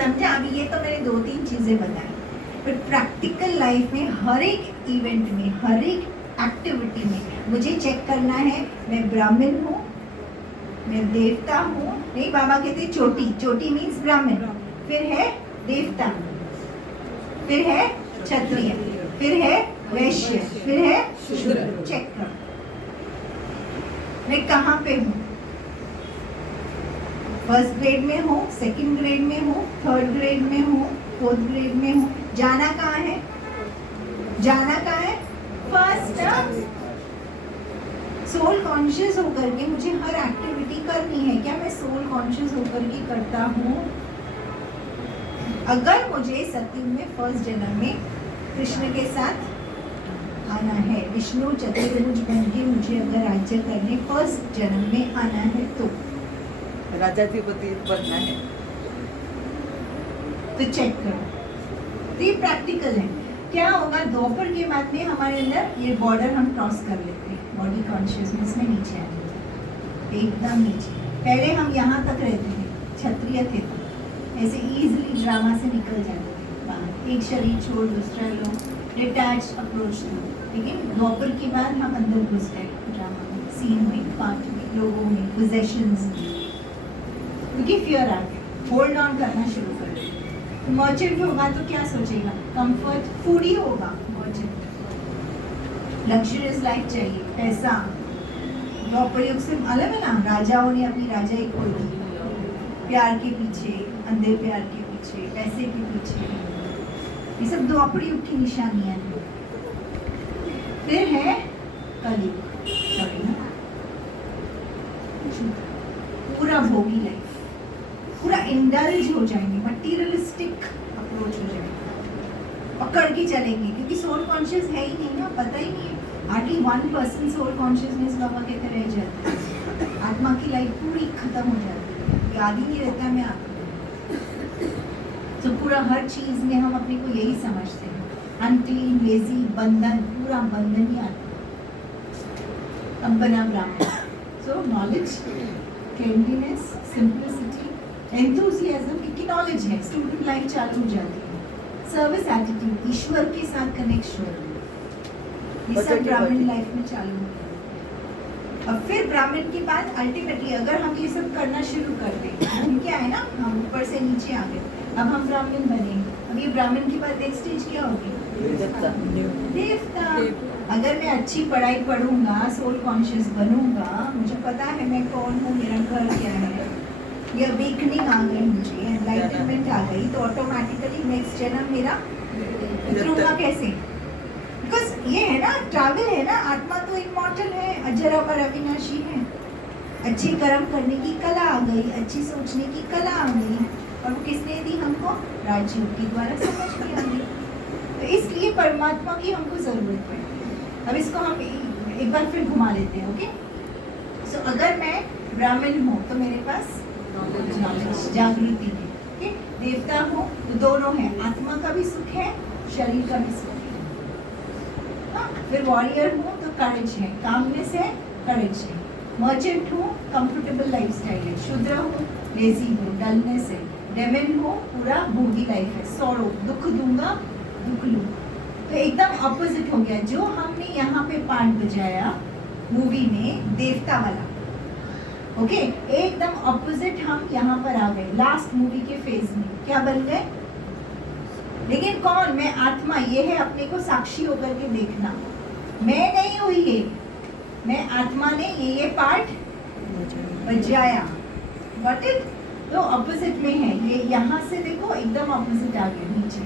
समझा? अभी ये तो मैंने 2-3 चीजें बताई, पर प्रैक्टिकल लाइफ में हर एक इवेंट में, हर एक एक्टिविटी में मुझे चेक करना है, मैं ब्राह्मण हूँ, मैं देवता हूँ, नहीं बाबा कहते चोटी, चोटी मीन्स ब्राह्मण, फिर है देवता, फिर है क्षत्रिय, फिर है वैश्य, फिर है शूद्र। चेक करो मैं कहाँ पे हूँ, फर्स्ट ग्रेड में हूँ, सेकंड ग्रेड में हूँ, थर्ड ग्रेड में हूँ, फोर्थ ग्रेड में हूँ। जाना कहाँ है? जाना कहाँ है? फर्स्ट। सोल कॉन्शियस होकर के मुझे हर एक्टिविटी करनी है। क्या मैं सोल कॉन्शियस होकर के करता हूँ? अगर मुझे सत्युग में फर्स्ट जन्म में कृष्ण के साथ आना है, विष्णु चतुर्भुज बन के मुझे अगर राज्य करने फर्स्ट जन्म में आना है तो राजाधिपति बनना है। तो चेक करो, तो ये प्रैक्टिकल है। क्या होगा द्वापर के बाद में हमारे अंदर ये बॉर्डर हम क्रॉस कर लेते हैं, बॉडी कॉन्शियसनेस में नीचे आ जाते हैं, एकदम नीचे। पहले हम यहाँ तक रहते थे, क्षत्रिय थे, तो ऐसे इजीली ड्रामा से निकल जाते थे बाहर, एक शरीर छोड़ दूसरा लो, डिटैच अप्रोच था। लेकिन द्वापर के बाद हम अंदर घुस गए ड्रामा में, सीन में, पार्ट में, लोगों में, पोजेशंस में, क्योंकि फियर आ गया, होल्ड ऑन करना शुरू कर दिया। मर्चेंट होगा तो क्या सोचेगा? कंफर्ट, फूडी होगा मर्चेंट, लग्जरियस लाइफ चाहिए, पैसा। द्वापर युग से अलग है ना, राजाओं ने अपनी राजाई खोल दी, प्यार के पीछे, अंधे प्यार के पीछे, पैसे के पीछे, ये सब द्वापर युग की निशानियां हैं। फिर है कलयुग, सॉरी ना, पूरा भोगी लाइफ, पूरा इंडल्ज हो जाएंगे, मटीरियलिस्टिक अप्रोच हो जाएगा, पकड़ के चलेंगे, क्योंकि सोल कॉन्शियस है ही नहीं ना, पता ही नहीं है। हार्डली 1% सोल कॉन्शियसनेस बाबा कहते रह जाते हैं, आत्मा की लाइफ पूरी खत्म हो जाती है, याद ही नहीं रहता मैं आपको। तो पूरा हर चीज में हम अपने को यही समझते हैं, अनक्लीन, लेजी, बंधन, पूरा बंधन ही आता है। अब बना ब्राह्मण, सो नॉलेज, क्लेanliness, सिंप्लिसिटी, एंथुसियाज्म, क्योंकि नॉलेज है, स्टूडेंट लाइफ चालू हो जाती है। सर्विस एटीट्यूड, ईश्वर के साथ कनेक्शन, ये सब Positive ब्राह्मण attitude. लाइफ में चालू होता है। अब फिर ब्राह्मण के बाद अल्टीमेटली अगर हम ये सब करना शुरू कर दें, हम क्या है ना, हम ऊपर से नीचे आ गए, अब हम ब्राह्मण बनेंगे। अब ये ब्राह्मण के बाद नेक्स्ट स्टेज क्या होगी? देवता। अगर मैं अच्छी पढ़ाई पढ़ूंगा, सोल कॉन्शियस बनूंगा, मुझे पता है मैं कौन हूँ, मेरा घर क्या है, ये अवेकनिंग आ गई, मुझे एनलाइटनमेंट आ गई, तो ऑटोमेटिकली नेक्स्ट जन्म मेरा उतरूंगा कैसे? बिकॉज ये है ना, ट्रैवल है ना, आत्मा तो इमॉर्टल है, अजर अमर अविनाशी है। अच्छे कर्म करने की कला आ गई, अच्छी सोचने की कला आ गई, और वो किसने दी हमको? राजयोग के द्वारा समझ में आ गई। तो इसलिए परमात्मा की हमको जरूरत पड़ती है। अब इसको हम एक बार फिर घुमा लेते हैं, ओके? सो अगर मैं ब्राह्मण हूँ तो मेरे पास नॉलेज, जागृति है, ओके? देवता हूँ तो दोनों है, आत्मा का भी सुख है, शरीर का भी सुख है। हाँ, फिर वॉरियर हूँ तो करेज है, कामनेस है, करेज है। मर्चेंट हूँ, कंफर्टेबल लाइफस्टाइल है। शूद्र हूँ, लेजी हूँ, डलनेस है। डेमन हूँ, पूरा भोगी लाइफ है, सॉरो, दुख दूंगा, दुख लूंगा। तो एकदम ऑपोजिट हो गया। जो हमने यहाँ पे पार्ट बजाया मूवी में देवता वाला, ओके, एकदम ऑपोजिट हम यहाँ पर आ गए लास्ट मूवी के फेज में। क्या बन गए? लेकिन कौन? मैं आत्मा। ये है अपने को साक्षी होकर के देखना, मैं नहीं हुई है, मैं आत्मा ने ये पार्ट बजाया। Got it? तो ऑपोजिट में है ये, यहाँ से देखो एकदम ऑपोजिट आ गया नीचे।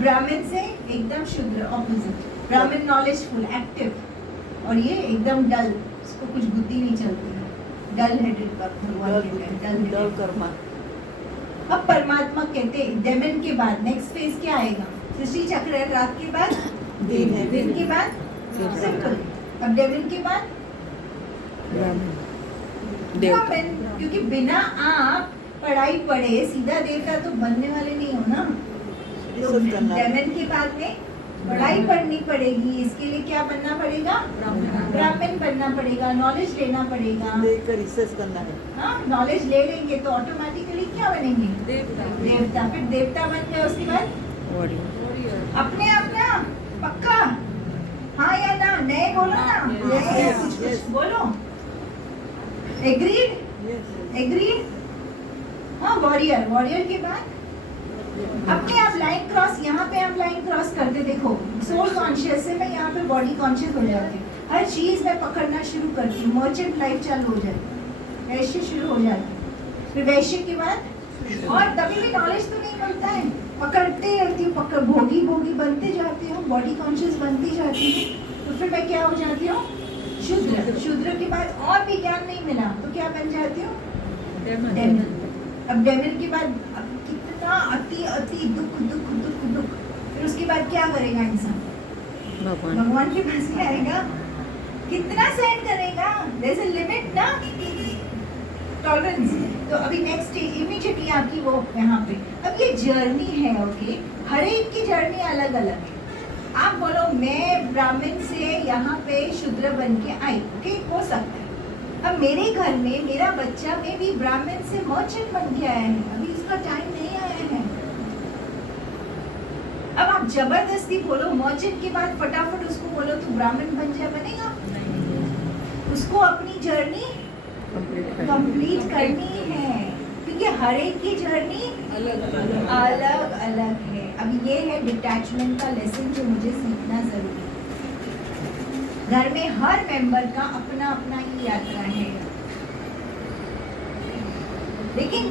ब्राह्मण से एकदम शूद्र, ऑपोजिट। ब्राह्मण नॉलेजफुल, एक्टिव, और ये एकदम डल, उसको कुछ बुद्धि नहीं चलती है, डल हेडेड भगवान कहते हैं, डल कर्मा। अब परमात्मा कहते हैं डेमन के बाद नेक्स्ट फेज क्या आएगा? सृष्टि चक्र है, रात के बाद दिन है, दिन के बाद सिंपल। अब डेमन के बाद ब्राह्मण, क्योंकि बिना आप पढ़ाई पढ़े सीधा देवता तो बनने वाले नहीं हो ना। तो डेमन के बाद में पढ़ाई पढ़नी पड़ेगी, इसके लिए क्या बनना पड़ेगा? ब्राह्मण बनना पड़ेगा, नॉलेज लेना पड़ेगा, देखकर रिसर्च करना है। हाँ, नॉलेज ले लेंगे तो ऑटोमेटिकली क्या बनेंगे? देवता। फिर देवता बन गए, उसके बाद अपने आप ना, पक्का? हाँ या ना? नए बोलो ना, नए कुछ बोलो। एग्रीड? एग्रीड? हाँ, वॉरियर। वॉरियर के बाद अपने आप लाइन क्रॉस, यहाँ पे आप लाइन क्रॉस करते देखो, सोल कॉन्शियस से मैं यहाँ पे बॉडी कॉन्शियस हो जाती हूँ, हर चीज मैं पकड़ना शुरू करती हूँ, मर्चेंट लाइफ चालू हो जाती है, वैश्य शुरू हो जाती है। फिर वैश्य के बाद, और तभी भी नॉलेज तो नहीं मिलता है, पकड़ते रहती हूँ, पकड़ भोगी भोगी बनते जाती हूँ, बॉडी कॉन्शियस बनती जाती हूँ। तो फिर मैं क्या हो जाती हूँ? शूद्र। शूद्र के बाद और भी ज्ञान नहीं मिला तो क्या बन जाती हूँ? डेमन। अब डेमन के बाद कितना अति अति दुख दुख दुख दुख, फिर उसके बाद क्या करेगा इंसान? भगवान के पास ही आएगा। कितना सहन करेगा? देयर इज अ लिमिट ना, टॉलरेंस। तो अभी नेक्स्ट स्टेज इमीडिएटली आपकी वो यहाँ पे, अब ये जर्नी है, ओके? हर एक की जर्नी अलग अलग है। आप बोलो मैं ब्राह्मण से यहाँ पे शूद्र बन के आई, ओके, हो सकता है। अब मेरे घर में मेरा बच्चा में भी ब्राह्मण से मर्चेंट बन के आया है, अभी इसका टाइम नहीं आया है। अब आप जबरदस्ती बोलो मर्चेंट के बाद फटाफट उसको बोलो तो ब्राह्मण बन जा, बनेगा? उसको अपनी जर्नी कंप्लीट करनी है, क्योंकि हर एक की जर्नी अलग अलग है। अब ये है डिटैचमेंट का लेसन जो मुझे सीखना जरूरी है। घर में हर मेंबर का अपना अपना ही यात्रा है, लेकिन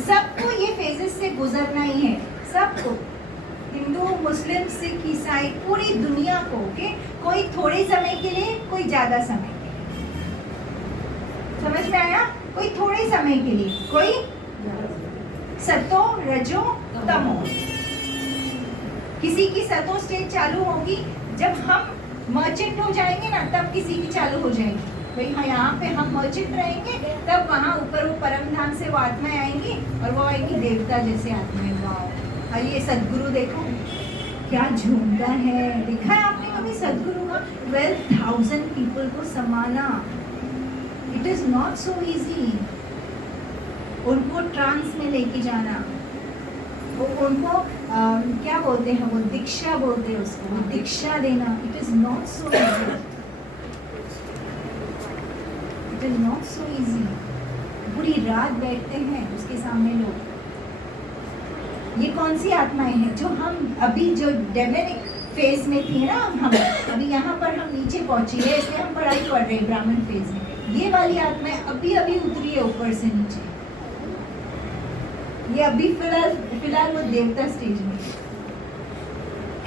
सबको ये फेजेस से गुजरना ही है, सबको, हिंदू मुस्लिम सिख ईसाई, पूरी दुनिया को, ओके? कोई थोड़े समय के लिए, कोई ज्यादा समय के लिए, समझ में आया? कोई थोड़े समय के लिए, कोई सतो रजो तमो। किसी की सतो स्टेज चालू होगी जब हम मर्चेंट हो जाएंगे ना, तब किसी की चालू हो जाएगी। भाई हाँ, यहाँ पे हम मर्चेंट रहेंगे, तब वहाँ ऊपर वो परम धाम से वो आत्माएं आएंगी, और वो आएंगी देवता जैसे आत्माएं। वाह! और ये सदगुरु देखो क्या झूमता है, देखा है आपने कभी सदगुरु का? 12,000 पीपल को समाना, it is not so easy. उनको ट्रांस में लेके जाना, उनको क्या बोलते हैं, वो दीक्षा बोलते हैं उसको, वो दीक्षा देना, it is not so easy. It is not so easy. पूरी रात बैठते हैं उसके सामने लोग। ये कौन सी आत्माएं हैं जो हम अभी जो डेमोनिक फेज में थी ना, हम अभी यहाँ पर हम नीचे पहुंची है, इसलिए हम पढ़ाई पढ़ रहे हैं ब्राह्मण फेज में। ये वाली आत्माएं अभी अभी उतरी है ऊपर से नीचे। ये अभी फिलहाल वो देवता स्टेज में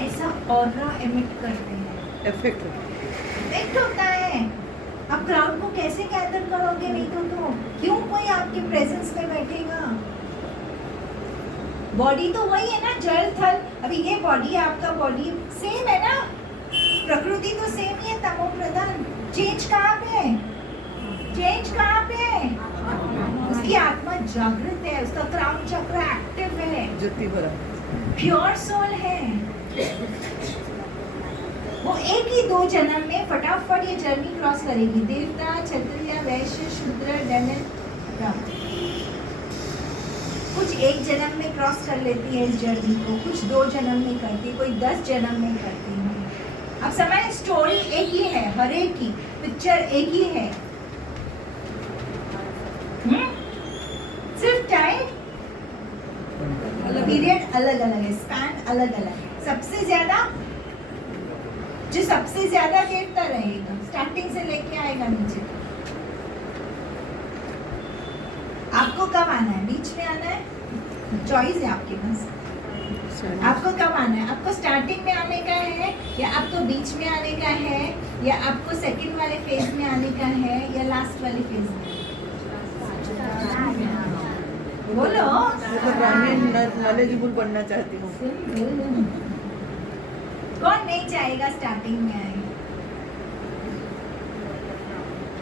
ऐसा ऑरा एमिट करते हैं, इफेक्ट होता है। अब क्राउड को कैसे गैदर करोगे? नहीं तो क्यों कोई आपके प्रेजेंस में बैठेगा? बॉडी तो वही है ना, जल थल। अभी ये बॉडी है, आपका बॉडी सेम है ना, प्रकृति तो सेम ही है, तमो प्रधान। चेंज कहाँ पे है? चेंज कहाँ पे है? उसकी आत्मा जागृत है, उसका क्राउन चक्र एक्टिव है, ज्योति भरा प्योर सोल है। वो एक ही 2 जन्म में फटाफट ये जर्नी क्रॉस करेगी। देवता, क्षत्रिय, वैश्य, शूद्र, डेमन, ब्राह्मण। कुछ एक जन्म में क्रॉस कर लेती है इस जर्नी को, कुछ 2 जन्म में करती है, कोई 10 जन्म में करती है। अब समय स्टोरी एक ही है, हर एक की पिक्चर एक ही है। सिर्फ टाइम पीरियड अलग अलग है, स्पैन अलग अलग है। सबसे ज्यादा जो सबसे ज्यादा देखता रहेगा स्टार्टिंग से लेके आएगा नीचे तक। आपको कब आना है? बीच में आना है, चॉइस है आपके पास। आपको कब आना है? आपको स्टार्टिंग में आने का है, या आपको बीच में आने का है, या आपको सेकंड वाले फेज में आने का है, या लास्ट वाले फेज में? बोलो। नॉलेजेबल बनना चाहती हूँ। कौन नहीं चाहेगा स्टार्टिंग में आए?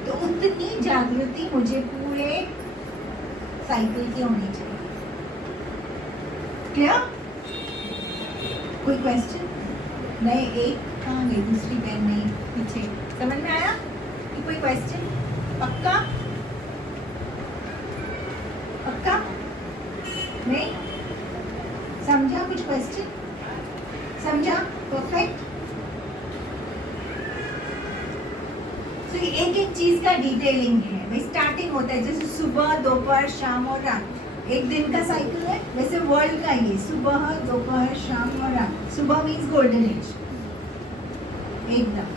तो उतनी जागृति मुझे पूरे साइकिल की होनी चाहिए। क्या कोई क्वेश्चन? नहीं, एक कहाँ गई, दूसरी पेन नहीं, पीछे। समझ में आया कि कोई क्वेश्चन? पक्का? पक्का? नहीं समझा? कुछ क्वेश्चन? समझा? परफेक्ट। तो एक एक चीज का डिटेलिंग है भाई। स्टार्टिंग होता है जैसे सुबह, दोपहर, शाम और रात। एक दिन का साइकिल है, वैसे वर्ल्ड का ये सुबह, दोपहर, शाम और रात। सुबह मीन्स गोल्डन एज एकदम।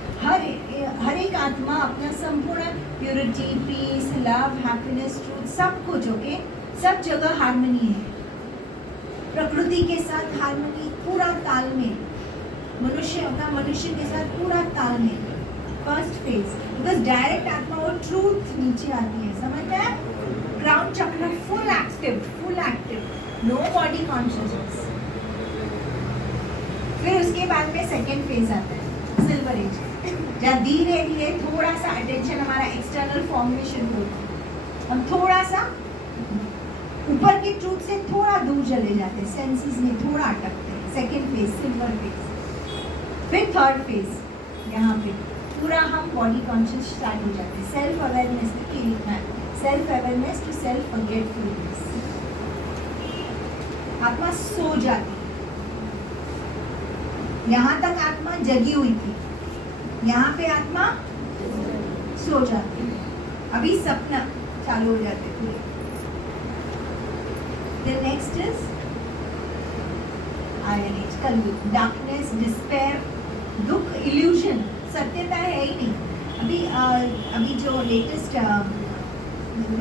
हर एक आत्मा अपना संपूर्ण purity, peace, love, happiness, truth, सब कुछ ओके, सब जगह हार्मनी है। प्रकृति के साथ हार्मनी, पूरा तालमेल। मनुष्य अपना मनुष्य के साथ पूरा तालमेल। फर्स्ट फेज, बिकॉज डायरेक्ट आत्मा वो ट्रूथ नीचे आती है, समझ में? Crown chakra full active, no body consciousness. फिर उसके बाद में सेकेंड फेज आता है, सिल्वर एज, जहाँ धीरे धीरे थोड़ा सा अटेंशन हमारा एक्सटर्नल फॉर्म में शुरू होता है। हम थोड़ा सा ऊपर के ट्रूथ से थोड़ा दूर चले जाते हैं, सेंसेस में थोड़ा अटकते हैं। Second phase, silver phase. फिर थर्ड फेज, यहाँ पे पूरा हम बॉडी कॉन्शियस स्टार्ट हो जाते हैं। सेल्फ अवेयरनेस की लिखना है, self awareness to self forgetfulness. आत्मा सो जाती है। यहाँ तक आत्मा जगी हुई थी, यहाँ पे आत्मा सो जाती है। अभी सपना चालू हो जाते पूरे। The next is Iron Age, कलयुग, डार्कनेस, डिस्पेयर, दुख, इल्यूजन, सत्यता है ही नहीं। अभी जो लेटेस्ट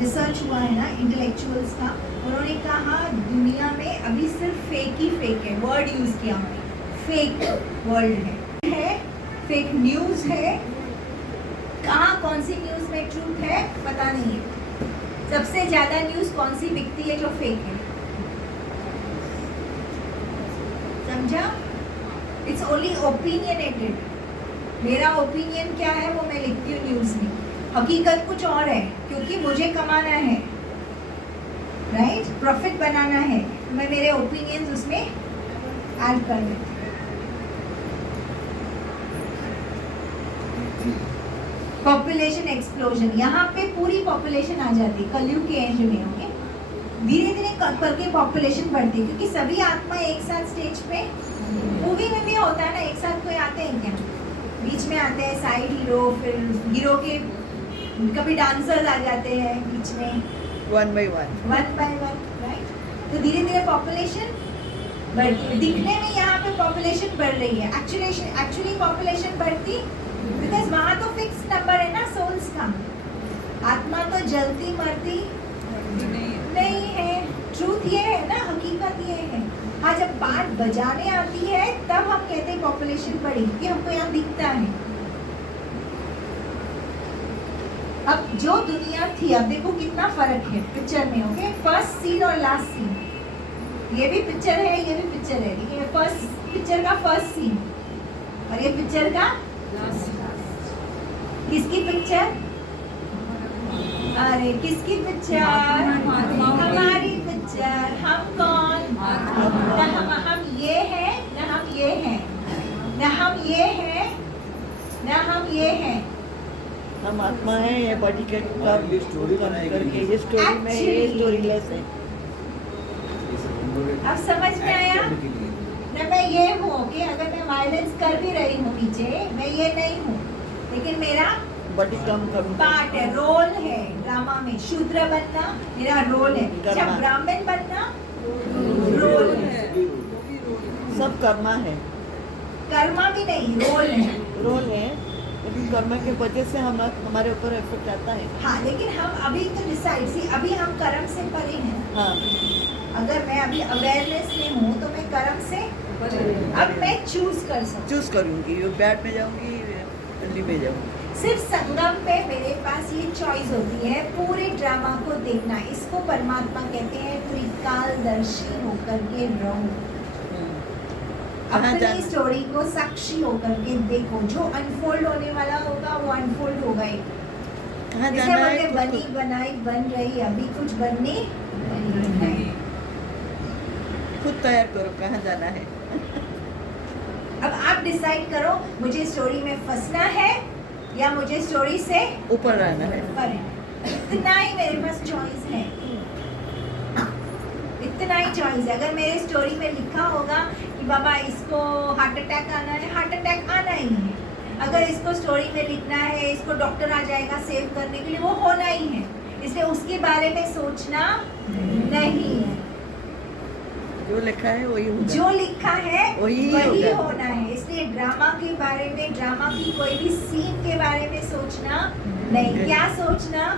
रिसर्च हुआ है ना इंटेलेक्चुअल्स का, उन्होंने कहा दुनिया में अभी सिर्फ फेक ही फेक है। वर्ड यूज किया उन्होंने, फेक वर्ल्ड है, फेक न्यूज है। कहाँ कौन सी न्यूज में ट्रूथ है पता नहीं है। सबसे ज्यादा न्यूज कौन सी बिकती है? जो फेक है। समझा? It's only opinionated. मेरा ओपिनियन क्या है वो मैं लिखती हूँ न्यूज में, हकीकत कुछ और है, क्योंकि मुझे कमाना है, राइट? प्रॉफिट बनाना है, मैं मेरे ओपिनियंस उसमें ऐड कर देती हूँ। पॉपुलेशन एक्सप्लोजन, यहाँ पे पूरी पॉपुलेशन आ जाती है कलयुग के एंड में। ओके, धीरे धीरे करके पॉपुलेशन बढ़ती है, क्योंकि सभी आत्मा एक साथ स्टेज पे, मूवी में भी होता है ना, एक साथ कोई आते हैं क्या? बीच में आते हैं साइड हीरो, फिर हीरो के कभी डांसर्स आ जाते हैं बीच में, 1 by 1. 1 by 1, right? तो धीरे धीरे पॉपुलेशन बढ़ती है। दिखने में यहाँ पे पॉपुलेशन बढ़ रही है, एक्चुअली पॉपुलेशन बढ़ती बिकॉज वहाँ तो फिक्स नंबर है ना सोल्स का। आत्मा तो जलती मरती नहीं है। ट्रूथ ये है ना, हकीकत ये है। हाँ, जब बात बजाने आती है तब हम कहते हैं पॉपुलेशन बढ़ी, कि हमको यहाँ दिखता है। अब जो दुनिया थी, अब देखो कितना फर्क है पिक्चर में। ओके, फर्स्ट सीन और लास्ट सीन, ये भी पिक्चर है, ये भी पिक्चर है, लेकिन ये फर्स्ट पिक्चर का फर्स्ट सीन और ये पिक्चर का किसकी पिक्चर? अरे किसकी पिक्चर? हमारी पिक्चर। हम कौन? न हम ये हैं, न हम ये हैं, न हम ये हैं, न हम ये हैं। हम आत्मा है, ये बॉडी के करके ये स्टोरी में ये स्टोरी लेस है। अब समझ में आया ना? मैं ये हूँ कि अगर मैं वायलेंस कर भी रही हूँ पीछे, मैं ये नहीं हूँ, लेकिन मेरा बॉडी कम कम पार्ट है, रोल है ड्रामा में। शूद्र बनना मेरा रोल है, जब ब्राह्मण बनना रोल है। सब कर्मा है, कर्मा भी नहीं, रोल है। रोल है, लेकिन कर्मा के वजह से हमारे ऊपर इफेक्ट आता है। हाँ, लेकिन हम अभी तो डिसाइड सी, अभी हम कर्म से परे हैं। हाँ, अगर मैं अभी अवेयरनेस में हूँ तो मैं कर्म से, अब मैं चूज कर सकती चूज करूंगी, बैड में जाऊंगी, दिल्ली में जाऊंगी। सिर्फ संगम पे मेरे पास ये चॉइस होती है पूरे ड्रामा को देखना। इसको परमात्मा कहते हैं त्रिकालदर्शी होकर के रहो। कहाँ अपनी जाना? स्टोरी को साक्षी होकर के देखो, जो अनफोल्ड होने वाला होगा वो अनफोल्ड होगा ही। कहाँ जैसे जाना बोलते है? बनी बनाई बन रही, अभी कुछ बननी नहीं। खुद तैयार करो कहाँ जाना है। अब आप डिसाइड करो, मुझे स्टोरी में फंसना है या मुझे स्टोरी से ऊपर रहना है। परे। इतना ही मेरे पास चॉइस है, इतना ही चॉइस है। अगर मेरे स्टोरी में लिखा होगा कि बाबा इसको हार्ट अटैक आना है, हार्ट अटैक आना ही है। अगर इसको स्टोरी में लिखना है इसको डॉक्टर आ जाएगा सेव करने के लिए, वो होना ही है। इसलिए उसके बारे में सोचना नहीं है। जो लिखा है वही होगा। जो लिखा है वही वही होगा। होना है। इसलिए ड्रामा के बारे में, ड्रामा की कोई भी सीन के बारे में सोचना नहीं। क्या सोचना?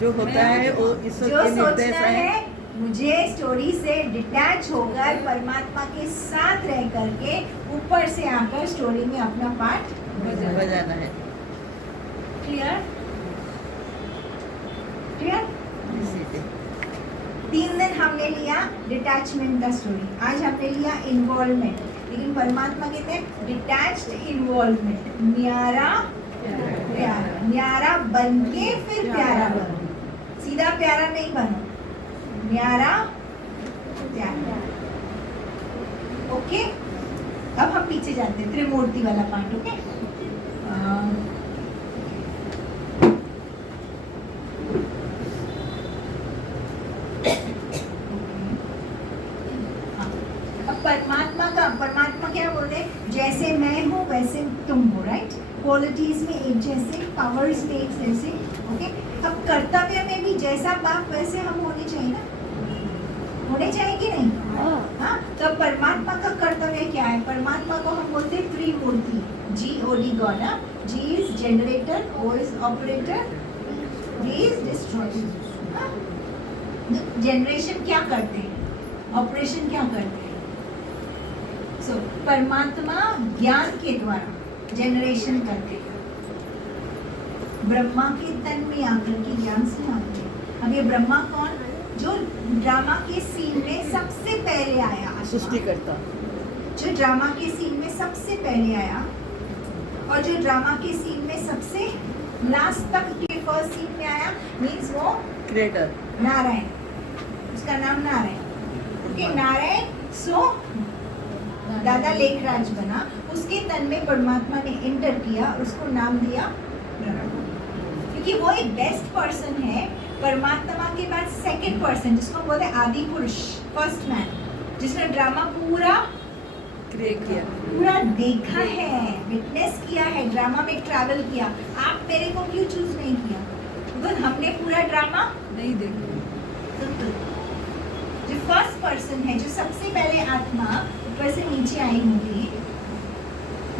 जो होता है वो ईश्वर जो के निर्देश सोचना है। है, मुझे स्टोरी से डिटैच होकर परमात्मा के साथ रह करके ऊपर से आकर स्टोरी में अपना पार्ट बजाना है। क्लियर? क्लियर? इसीलिए 3 दिन हमने लिया डिटैचमेंट का स्टोरी, आज हमने लिया इन्वॉल्वमेंट। लेकिन परमात्मा कहते हैं डिटैच्ड इन्वॉल्वमेंट, न्यारा प्यारा। न्यारा बन के फिर प्यारा बनो, सीधा प्यारा नहीं बनो, न्यारा प्यारा। ओके, अब हम पीछे जाते हैं, त्रिमूर्ति वाला पार्ट। ओके, परमात्मा क्या बोल रहे हैं? जैसे मैं हूँ वैसे तुम हो, राइट? क्वालिटीज में एक जैसे, पावर्स में एक जैसे। ओके, अब कर्तव्य में भी जैसा बाप वैसे हम होने चाहिए ना, होने चाहिए कि नहीं? हाँ, तो परमात्मा का कर्तव्य क्या है? परमात्मा को हम बोलते हैं त्रिमूर्ति, GOD God. G is generator, O is operator, D is destroyer. Generation क्या करते हैं, ऑपरेशन क्या करते हैं? सो परमात्मा ज्ञान के द्वारा जनरेशन करते हैं, ब्रह्मा के तन में आकर के ज्ञान से आते हैं। अब ये ब्रह्मा कौन? जो ड्रामा के सीन में सबसे पहले आया, सृष्टि करता, जो ड्रामा के सीन में सबसे पहले आया और जो ड्रामा के सीन में सबसे लास्ट तक के फर्स्ट सीन में आया, मीन्स वो क्रिएटर नारायण, उसका नाम नारायण। ओके, नारायण सो दादा लेखराज बना, उसके तन में परमात्मा ने एंटर किया और उसको नाम दिया ब्रह्मा, क्योंकि वो एक बेस्ट पर्सन है। परमात्मा के बाद सेकंड पर्सन जिसको बोलते हैं आदि पुरुष, फर्स्ट मैन, जिसने ड्रामा पूरा क्रिएट किया। पूरा देखा है, विटनेस किया है, ड्रामा में ट्रैवल किया। आप मेरे को क्यों चूज नहीं किया? बिकॉज हमने पूरा ड्रामा नहीं देखा। जो फर्स्ट पर्सन है, जो सबसे पहले आत्मा ऊपर से नीचे आई होगी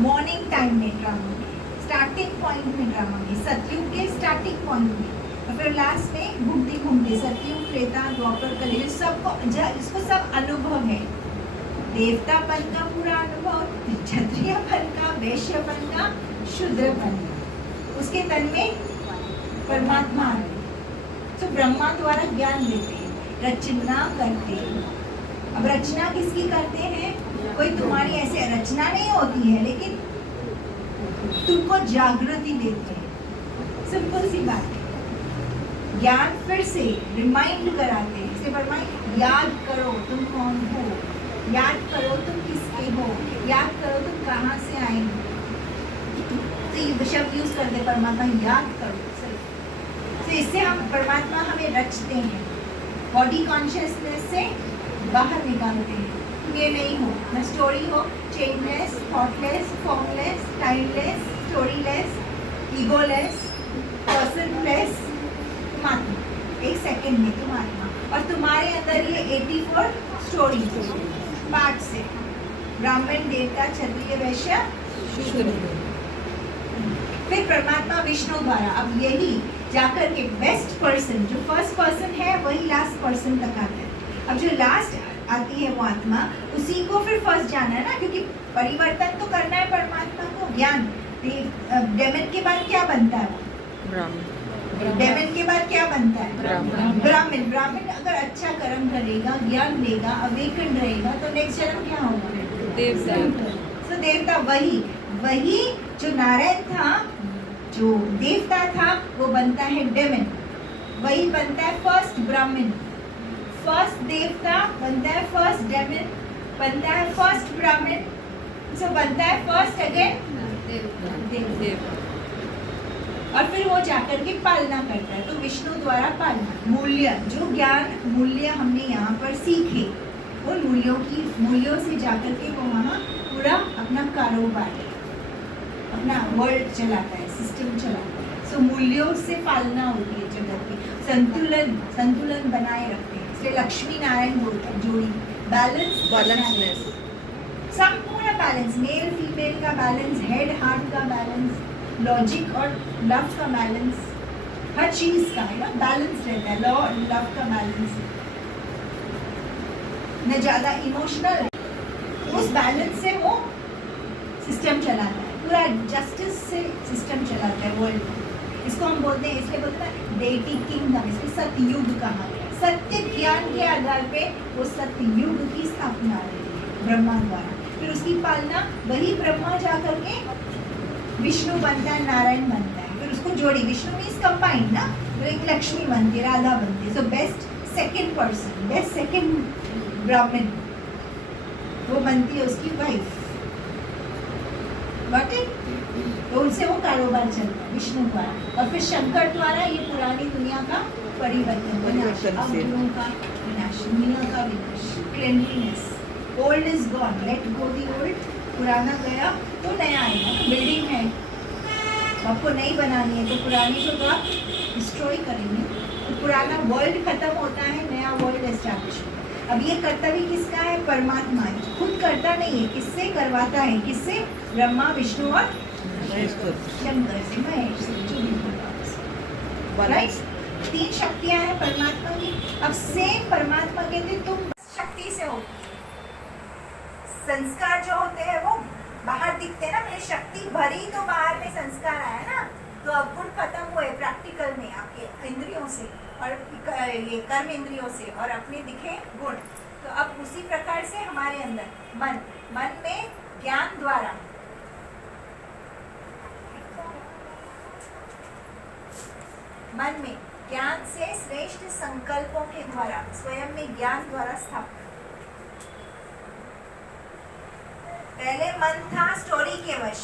मॉर्निंग टाइम में ड्रामा में, स्टार्टिंग पॉइंट में ड्रामा में, सतयुग के स्टार्टिंग पॉइंट में, और फिर लास्ट में घूमते घूमते सतयुग, त्रेता, द्वापर, कलयुग, सबको इसको सब अनुभव है। देवतापन का पूरा अनुभव, क्षत्रियपन का, वैश्यपन का, शूद्रपन का, उसके तन में परमात्मा है। तो ब्रह्मा द्वारा ज्ञान देते हैं, रचना करते हैं। अब रचना किसकी करते हैं? कोई तुम्हारी ऐसे रचना नहीं होती है, लेकिन तुमको जागृति देते हैं। सिंपल सी बात है। ज्ञान फिर से रिमाइंड कराते हैं, इससे फरमाए याद करो तुम कौन हो, याद करो तुम किसके हो, याद करो तुम कहाँ से आए हो। तो ये शब्द यूज करते परमात्मा, याद करो। तो इससे हम परमात्मा हमें रचते हैं, बॉडी कॉन्शियसनेस से बाहर निकालते हैं। तुम ये नहीं हो, न स्टोरी हो, चेनलेस, थॉटलेस, फॉर्मलेस, टाइमलेस, स्टोरीलेस, ईगोलेस, पर्सनलेस, तुम आत्मा, एक सेकंड में तुम आत्मा, और तुम्हारे अंदर ये 84 स्टोरी पार्ट से, ब्राह्मण, देवता, क्षत्रिय, वैश्य, शूद्र। फिर परमात्मा विष्णु द्वारा अब यही जाकर के बेस्ट पर्सन, जो फर्स्ट पर्सन है वही लास्ट पर्सन तक आता है। अब जो लास्ट आती है वो आत्मा, उसी को फिर फर्स्ट जाना है ना, क्योंकि परिवर्तन तो करना है परमात्मा को। ज्ञान, डेमन के बाद क्या बनता है? डेमन के बाद क्या बनता है? ब्राह्मण। ब्राह्मण अगर अच्छा कर्म करेगा, ज्ञान लेगा, अवेकन रहेगा, तो नेक्स्ट जन्म क्या होगा? देवता। तो देवता वही जो नारायण था, जो देवता था, वो बनता है डेमन, वही बनता है फर्स्ट ब्राह्मण, फर्स्ट देवता बनता है फर्स्ट डेमन, बनता है फर्स्ट ब्राह्मण, सो बनता है फर्स्ट अगेन देवता। और फिर वो जाकर के पालना करता है। तो विष्णु द्वारा पालना, मूल्य, जो ज्ञान मूल्य हमने यहाँ पर सीखे, उन मूल्यों से जाकर के वो वहाँ पूरा अपना कारोबार, अपना वर्ल्ड चलाता है, सिस्टम चलाता है। सो मूल्यों से पालना होती है जगत की, संतुलन बनाए रखते हैं। इसलिए लक्ष्मी नारायण बोलते हैं जोड़ी, बैलेंसनेस, संपूर्ण बैलेंस, मेल फीमेल का बैलेंस, हेड हार्ट का बैलेंस, लॉजिक और लव का बैलेंस, हर चीज का है ना बैलेंस रहता है। लॉ और लव का बैलेंस, न ज्यादा इमोशनल, उस बैलेंस से वो सिस्टम चलाता है, पूरा जस्टिस से सिस्टम चलाता है वर्ल्ड। इसको हम बोलते हैं, इसलिए बोलते हैं डेटी किंगडम, इसको सतयुग कहा गया। सत्य ज्ञान के आधार पे वो सतयुग की स्थापना हुई ब्रह्मा द्वारा। फिर उसकी पालना वही ब्रह्मा जाकर के विष्णु बनता है, नारायण बनता है, फिर उसको जोड़ी, विष्णु मीन्स कंबाइंड ना, फिर एक लक्ष्मी बनती है, राधा बनती है। So best second person, best second ब्राह्मण, वो बनती है उसकी वाइफ, बट तो उनसे वो कारोबार चलता है विष्णु द्वारा। और फिर शंकर द्वारा ये पुरानी दुनिया का परिवर्तन, विनाश, अवगुणों का विनाश, दुनिया का विनाश, cleanliness, old is gone, let go the old, पुराना गया तो नया आएगा। तो बिल्डिंग है, आपको नई बनानी है, तो पुरानी को तो आप डिस्ट्रॉय करेंगे, तो पुराना वर्ल्ड खत्म होता है, नया वर्ल्ड एस्टैब्लिश होता है। अब ये कर्तव्य किसका है? परमात्मा है, खुद करता नहीं है, किससे करवाता है? किससे? ब्रह्मा, विष्णु और शंकर से, महेश से, जो भी बोला, राइट? 3 शक्तियां हैं परमात्मा की। अब सेम परमात्मा कहते तुम शक्ति से हो, संस्कार जो होते हैं वो बाहर दिखते हैं ना, मेरी शक्ति भरी तो बाहर में संस्कार आया ना, तो अवगुण खत्म हुए प्रैक्टिकल में आपके इंद्रियों से और ये कर्म इंद्रियों से, और अपने दिखे गुण। तो अब उसी प्रकार से हमारे अंदर मन में ज्ञान द्वारा, मन में ज्ञान से श्रेष्ठ संकल्पों के द्वारा, स्वयं में ज्ञान द्वारा स्थापित। पहले मन था स्टोरी के वश,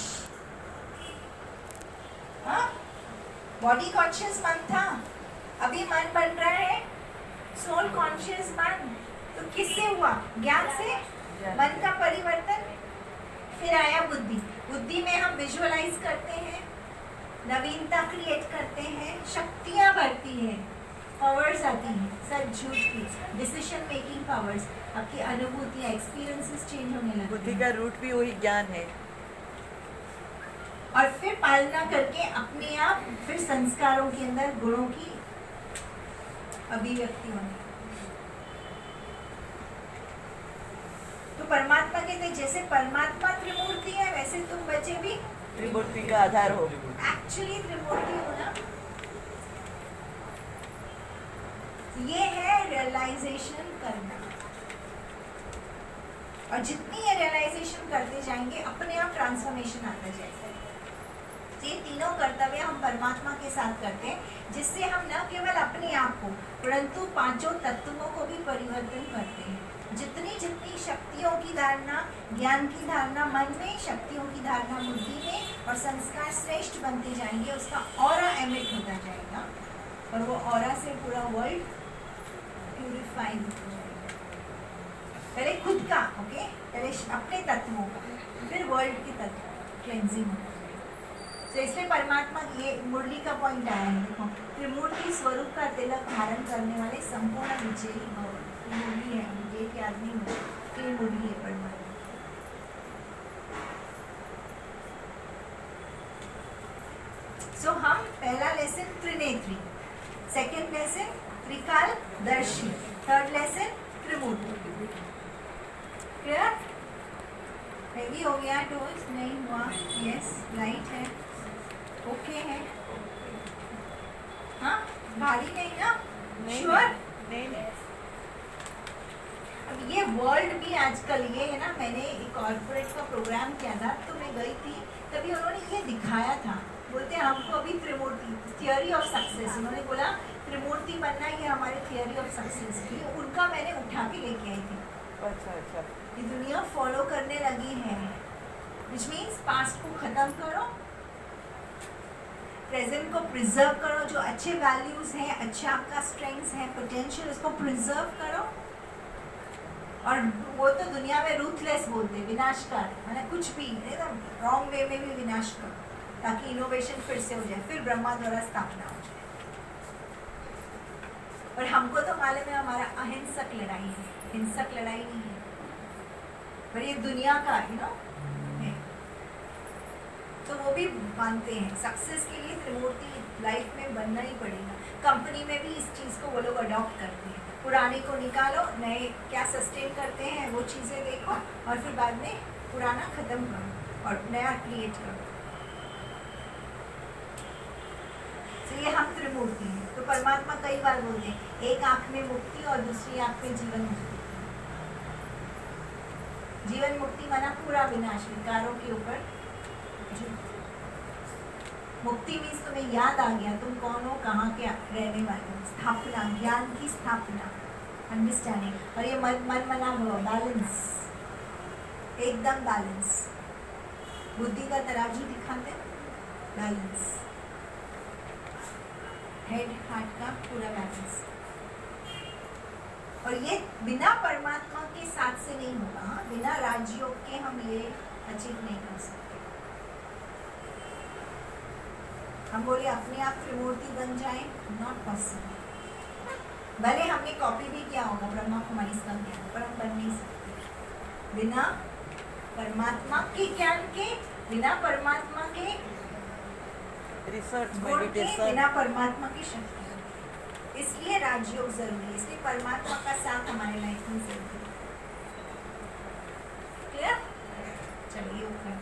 बॉडी कॉन्शियस मन था, अभी मन बन रहा है सोल कॉन्शियस मन। तो किससे हुआ? ज्ञान से। मन का परिवर्तन फिर आया बुद्धि। बुद्धि में हम विजुअलाइज करते हैं, नवीनता क्रिएट करते हैं, शक्तियां बढ़ती हैं, पावर्स आती हैं, सच झूठ की डिसीजन मेकिंग पावर्स, आपकी अनुभूतियां, एक्सपीरियंसेस चेंज होने लगते बुद्धि हैं। का रूट भी वही ज्ञान है। और फिर पालना करके अपने आप फिर संस्कारों के अंदर गुणों की अभिव्यक्ति होने। तो परमात्मा कहते हैं जैसे परमात्मा त्रिमूर्ति है वैसे तुम बच्चे भी त्रिमूर्ति का आधार हो। एक्चुअली त्रिमूर्ति होना। ये है रियलाइजेशन करना, और जितनी ये रियलाइजेशन करते जाएंगे अपने आप ट्रांसफॉर्मेशन आता जाएगा। ये तीनों कर्तव्य हम परमात्मा के साथ करते हैं, जिससे हम न केवल अपने आप को परंतु पांचों तत्वों को भी परिवर्तन करते हैं। जितनी जितनी शक्तियों की धारणा, ज्ञान की धारणा मन में, शक्तियों की धारणा बुद्धि में, और संस्कार श्रेष्ठ बनते जाएंगे, उसका ऑरा एमिट होता जाएगा, और वो ऑरा से पूरा वर्ल्ड प्यूरिफाई होता जाएगा। पहले खुद का, ओके, पहले अपने तत्वों का, फिर वर्ल्ड के तत्व क्लेंजिंग होता है। तो इसलिए परमात्मा, ये मुरली का पॉइंट आया है, देखो, त्रिमूर्ति स्वरूप का तिलक धारण करने वाले संपूर्ण विजयी भव। मुरली है, विजय की आदमी हो, ये मुरली है परमात्मा। सो हम पहला लेसन त्रिनेत्री, सेकंड लेसन त्रिकाल दर्शी, थर्ड लेसन त्रिमूर्ति। क्लियर? हैवी हो गया? डोज नहीं हुआ? यस, लाइट है, ओके है, हाँ, भारी नहीं ना? श्योर? नहीं। अब ये वर्ल्ड भी आजकल ये है ना, मैंने एक कॉर्पोरेट का प्रोग्राम किया था तो मैं गई थी, तभी उन्होंने ये दिखाया था, बोलते हैं हमको अभी त्रिमूर्ति, थियोरी ऑफ सक्सेस, उन्होंने बोला त्रिमूर्ति बनना ये हमारे थियोरी ऑफ सक्सेस की, उनका मैंने उठा के लेके आई थी। अच्छा। ये दुनिया फॉलो करने लगी है, विच मीन्स पास्ट को खत्म करो, प्रेजेंट को प्रिजर्व करो, जो अच्छे वैल्यूज हैं, अच्छा आपका स्ट्रेंग्थ्स हैं, पोटेंशियल, उसको प्रिजर्व करो। और वो तो दुनिया में रूथलेस बोलते हैं, विनाशकार, मतलब कुछ भी एकदम रॉन्ग वे में भी विनाश करो, ताकि इनोवेशन फिर से हो जाए, फिर ब्रह्मा द्वारा स्थापना हो जाए। और हमको तो मालूम है हमारा अहिंसक लड़ाई है, हिंसक लड़ाई नहीं है, पर ये दुनिया का है। तो वो भी मानते हैं सक्सेस के लिए त्रिमूर्ति लाइफ में बनना ही पड़ेगा। कंपनी में भी इस चीज़ को वो लोग अडॉप्ट करते हैं, पुराने को निकालो, नए क्या सस्टेन करते हैं वो चीज़ें देखो, और फिर बाद में पुराना ख़त्म करो और नया क्रिएट करो। तो ये हम त्रिमूर्ति हैं। तो परमात्मा कई बार बोलते हैं, एक आँख में मुक्ति और दूसरी आँख में जीवन मुक्ति। जीवन मुक्ति माना पूरा विनाश, विकारों के ऊपर। मुक्ति मीन्स तुम्हें याद आ गया तुम कौन हो, कहाँ के रहने वाले हो, स्थापना, ज्ञान की स्थापना, अंडरस्टैंडिंग। और ये मन मना भव, बैलेंस, एकदम बैलेंस। बुद्धि का तराजू दिखाते, बैलेंस, हेड हार्ट का पूरा बैलेंस। और ये बिना परमात्मा के साथ से नहीं होगा, बिना राजयोग के हम ये अचीव नहीं कर सकते। हम बोले अपने आप त्रिमूर्ति बन जाए, नॉट पॉसिबल। भले हमने कॉपी भी किया होगा ब्रह्मा कुमारी का ज्ञान, पर हम बन नहीं सकते बिना परमात्मा के ज्ञान के, बिना परमात्मा के रिसर्च, गुण के, मेडिटेशन। बिना परमात्मा की शक्ति। इसलिए राजयोग जरूरी है, इसलिए परमात्मा का साथ हमारे लाइफ में जरूरी है। क्लियर? चलिए ऊपर